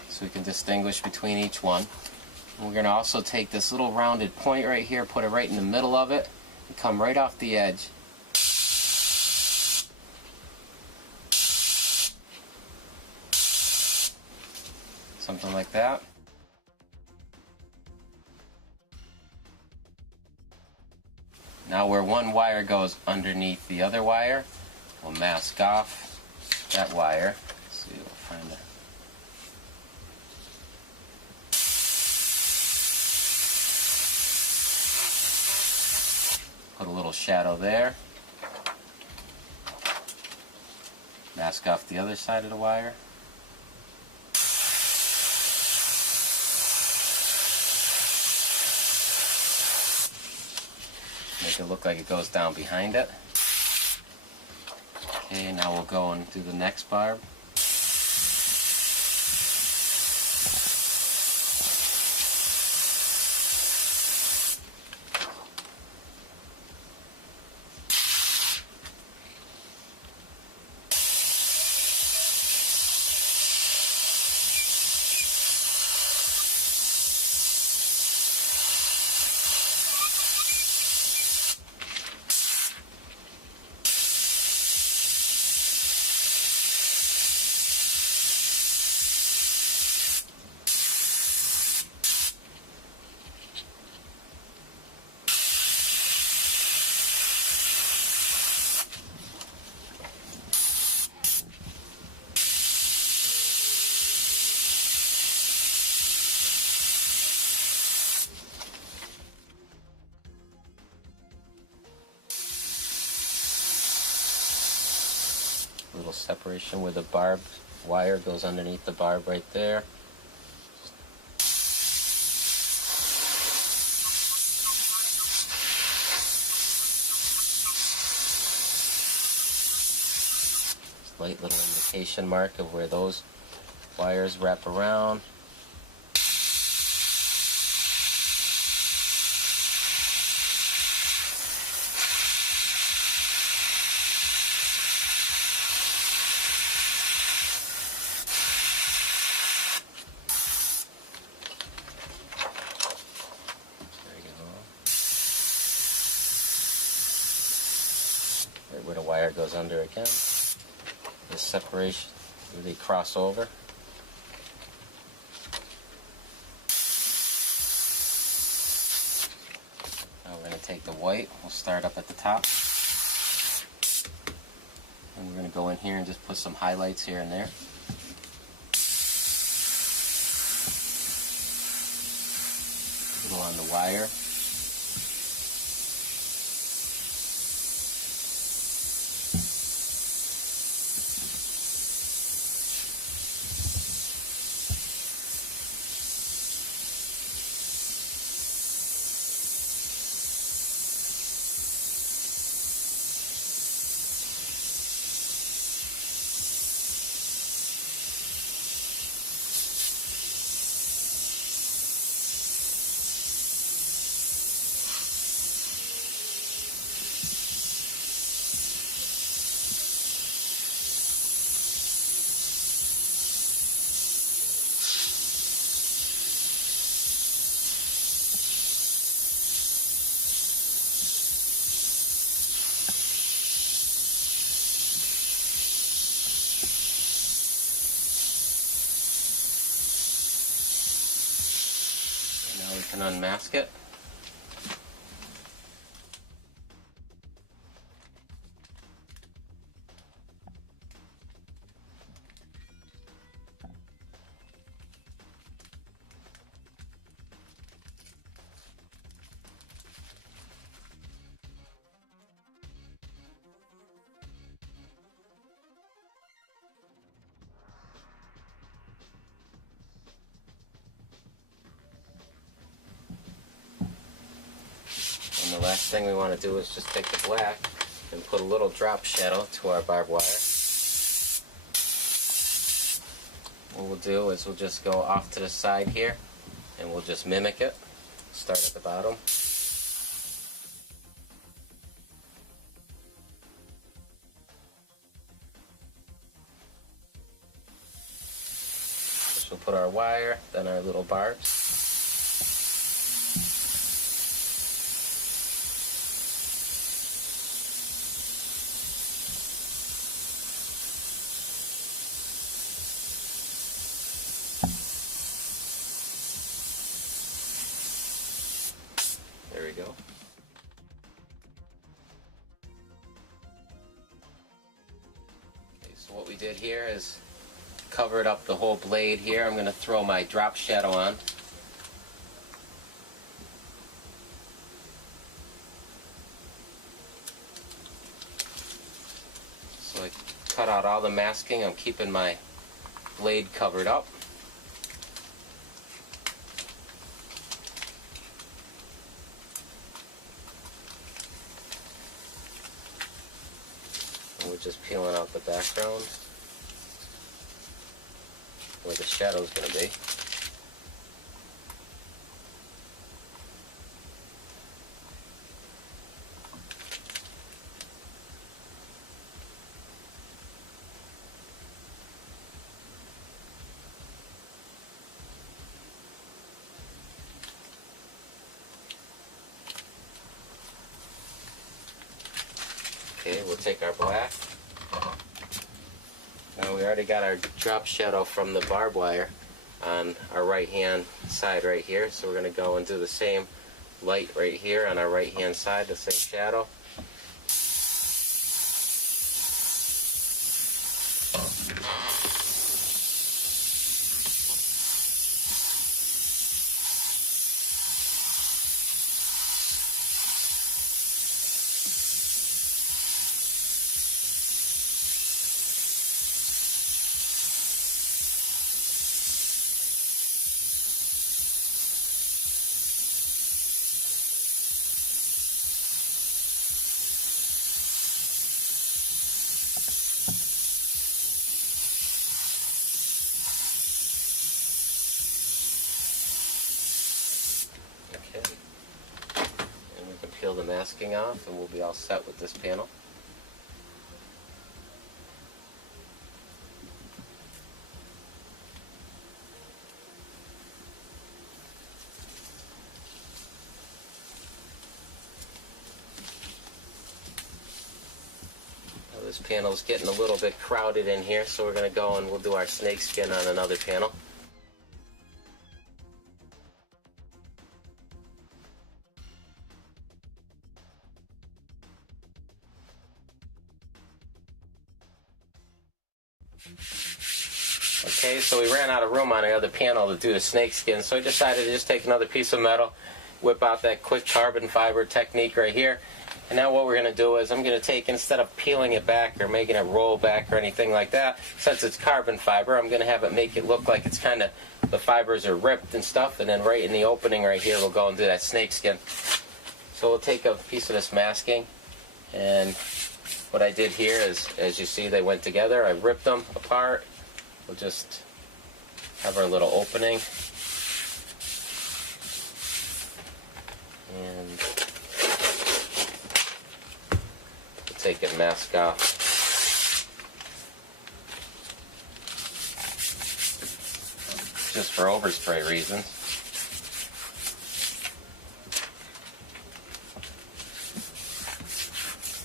So we can distinguish between each one. And we're going to also take this little rounded point right here, put it right in the middle of it, and come right off the edge. Something like that. Now where one wire goes underneath the other wire, we'll mask off that wire. Let's see, we'll find it. Put a little shadow there. Mask off the other side of the wire. Make it look like it goes down behind it. Okay, now we'll go and do the next barb. A little separation where the barb wire goes underneath the barb right there. Slight little indication mark of where those wires wrap around. Right where the wire goes under again. This separation, where they cross over. Now we're going to take the white, we'll start up at the top. And we're going to go in here and just put some highlights here and there. A little on the wire. Now we can unmask it. And the last thing we want to do is just take the black and put a little drop shadow to our barbed wire. What we'll do is we'll just go off to the side here and we'll just mimic it. Start at the bottom. First we'll put our wire, then our little barbs. There we go. we did here is covered up the whole blade here. I'm going to throw my drop shadow on. So I cut out all the masking. I'm keeping my blade covered up. And we're just peeling out the background where the shadow's going to be. Okay, we'll take our black. Now we already got our drop shadow from the barbed wire on our right hand side right here, so we're going to go and do the same light right here on our right hand side, the same shadow. Okay, and we can peel the masking off and we'll be all set with this panel. Now this panel is getting a little bit crowded in here, so we're going to go and we'll do our snake skin on another panel. Okay, so we ran out of room on the other panel to do the snake skin, so I decided to just take another piece of metal, whip out that quick carbon fiber technique right here. And now what we're going to do is I'm going to take, instead of peeling it back or making it roll back or anything like that, since it's carbon fiber, I'm going to have it make it look like it's kind of, the fibers are ripped and stuff, and then right in the opening right here we'll go and do that snake skin. So we'll take a piece of this masking, and what I did here is, as you see, they went together. I ripped them apart. We'll just have our little opening. And we'll take and mask off. Just for overspray reasons.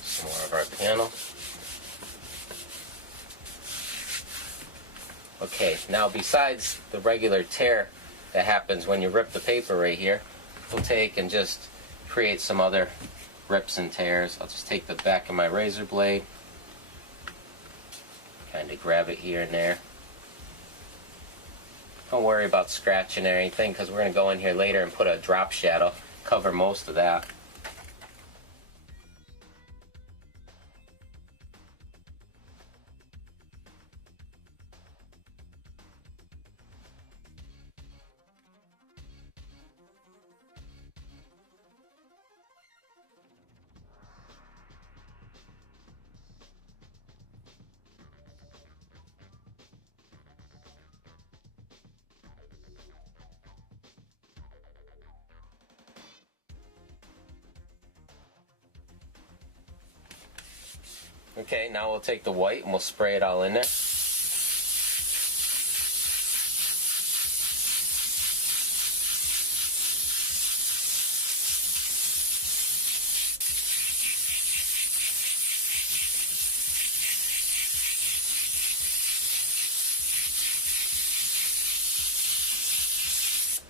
Some more of our panel. Okay, now besides the regular tear that happens when you rip the paper right here, we'll take and just create some other rips and tears. I'll just take the back of my razor blade, kind of grab it here and there. Don't worry about scratching or anything, because we're going to go in here later and put a drop shadow, cover most of that. Okay, now we'll take the white and we'll spray it all in there.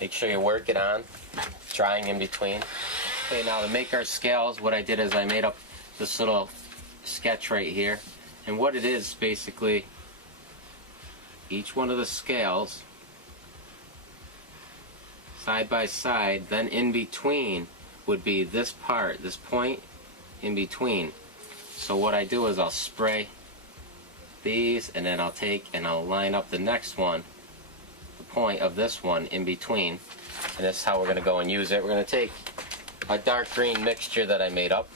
Make sure you work it on, drying in between. Okay, now to make our scales, what I did is I made up this little sketch right here, and what it is basically each one of the scales side by side, then in between would be this part, this point in between. So what I do is I'll spray these, and then I'll take and I'll line up the next one, the point of this one in between, and this is how we're going to go and use it. We're going to take a dark green mixture that I made up,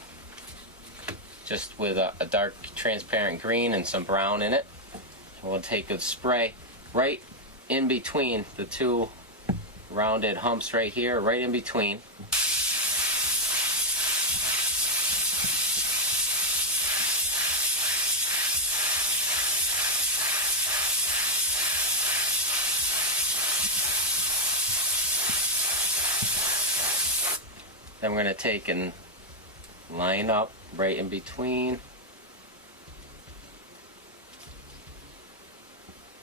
just with a dark transparent green and some brown in it. And we'll take a spray right in between the two rounded humps right here, right in between. Then we're going to take and line up right in between.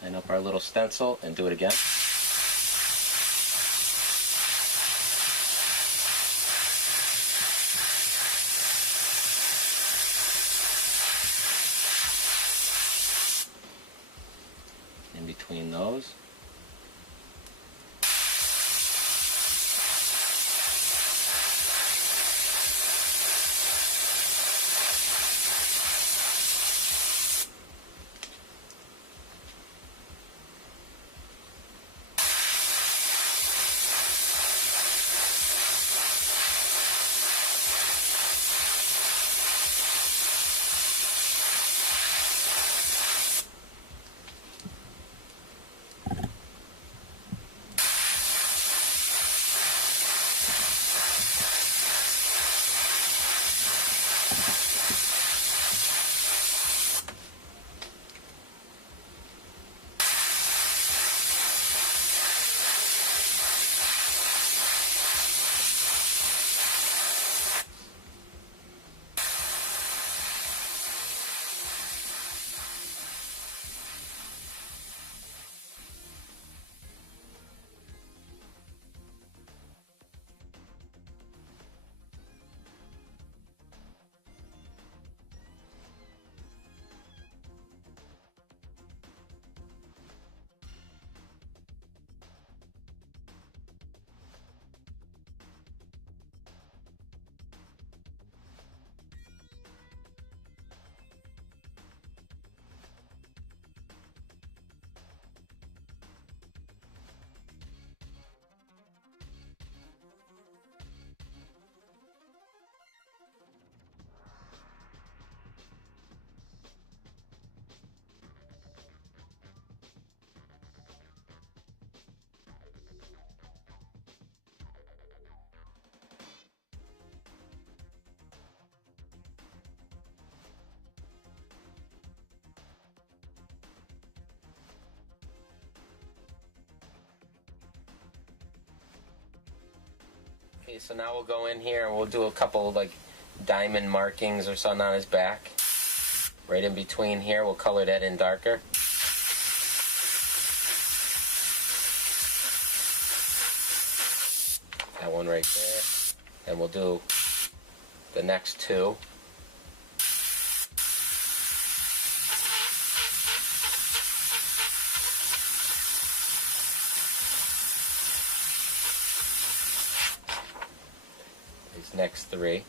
Line up our little stencil and do it again. In between those. Okay, so now we'll go in here and we'll do a couple like diamond markings or something on his back. Right in between here, we'll color that in darker. That one right there. And we'll do the next two. These next three.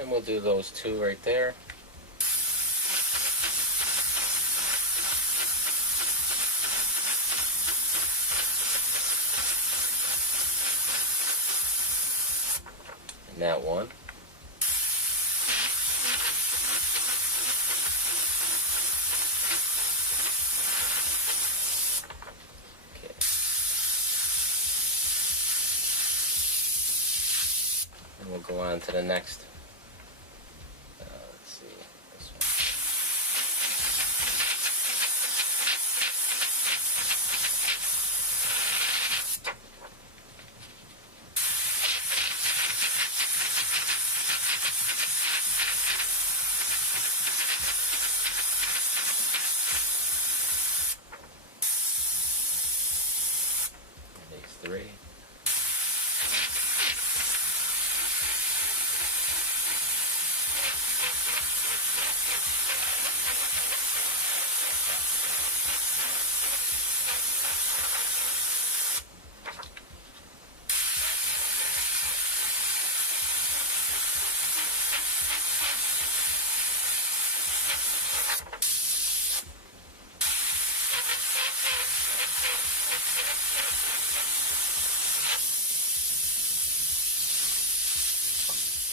And we'll do those two right there. And that one. Okay. And we'll go on to the next. Let's see, this one. 3.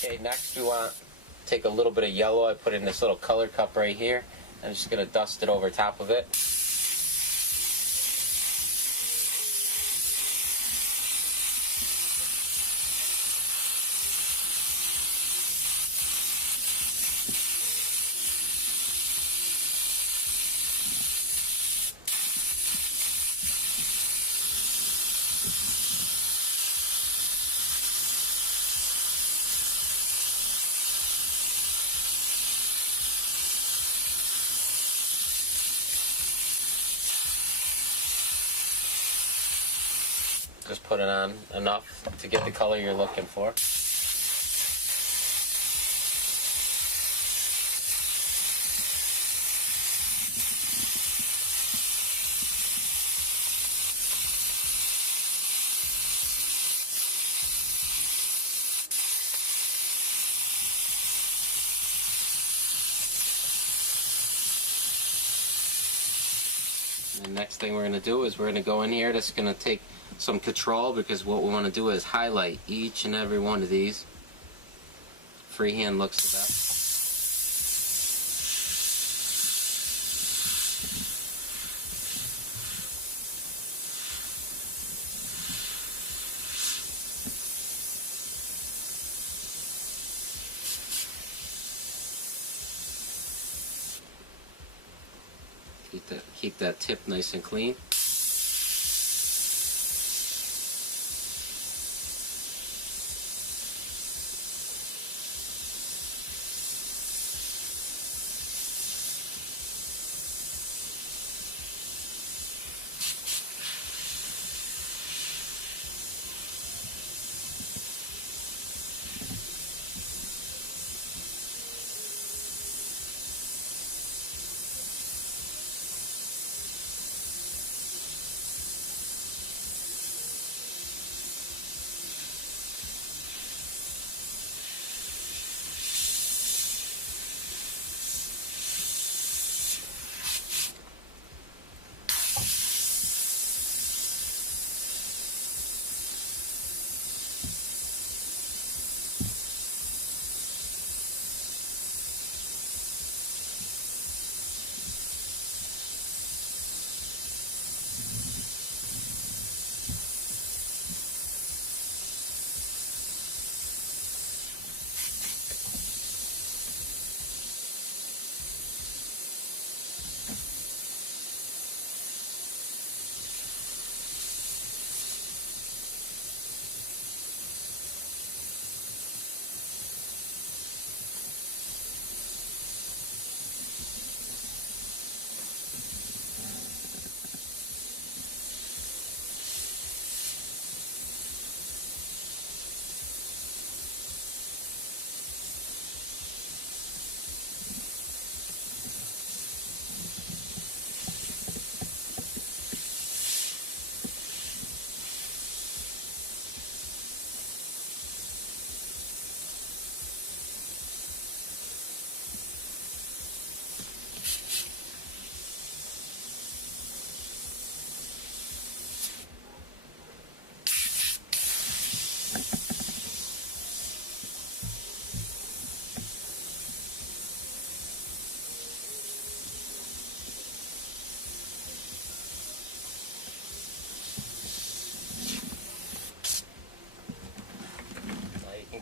Okay, next we want to take a little bit of yellow. I put in this little color cup right here. I'm just going to dust it over top of it. Just put it on enough to get the color you're looking for. The next thing we're going to do is we're going to go in here. That's going to take some control, because what we want to do is highlight each and every one of these. Freehand looks the best. Keep that tip nice and clean.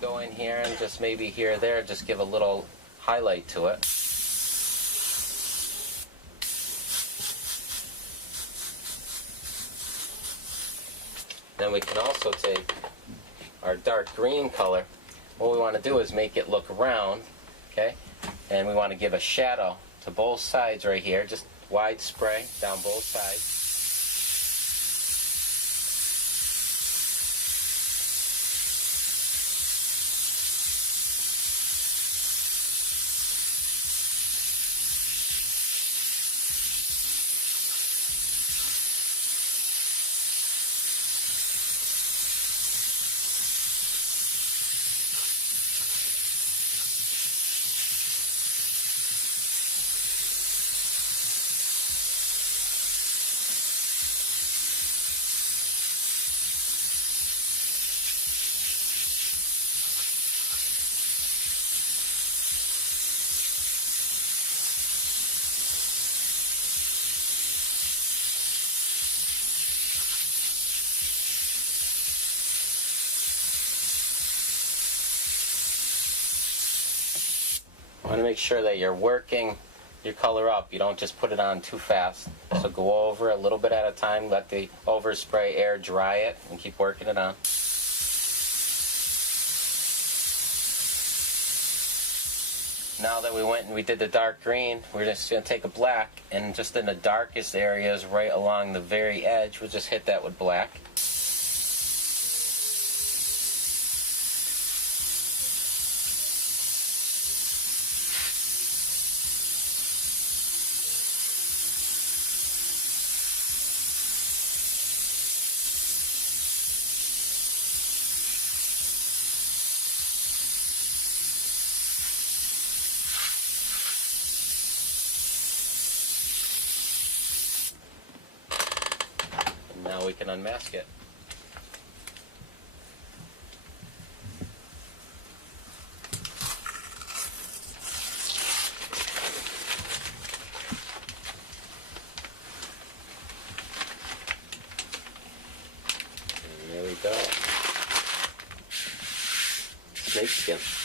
Go in here and just maybe here or there, just give a little highlight to it. Then we can also take our dark green color. What we want to do is make it look round, okay? And we want to give a shadow to both sides right here, just wide spray down both sides. want to make sure that you're working your color up. You don't just put it on too fast. So go over a little bit at a time, let the overspray air dry it, and keep working it on. Now that we went and we did the dark green, we're just going to take a black, and just in the darkest areas right along the very edge, we'll just hit that with black. Now we can unmask it. And there we go. Snake skin.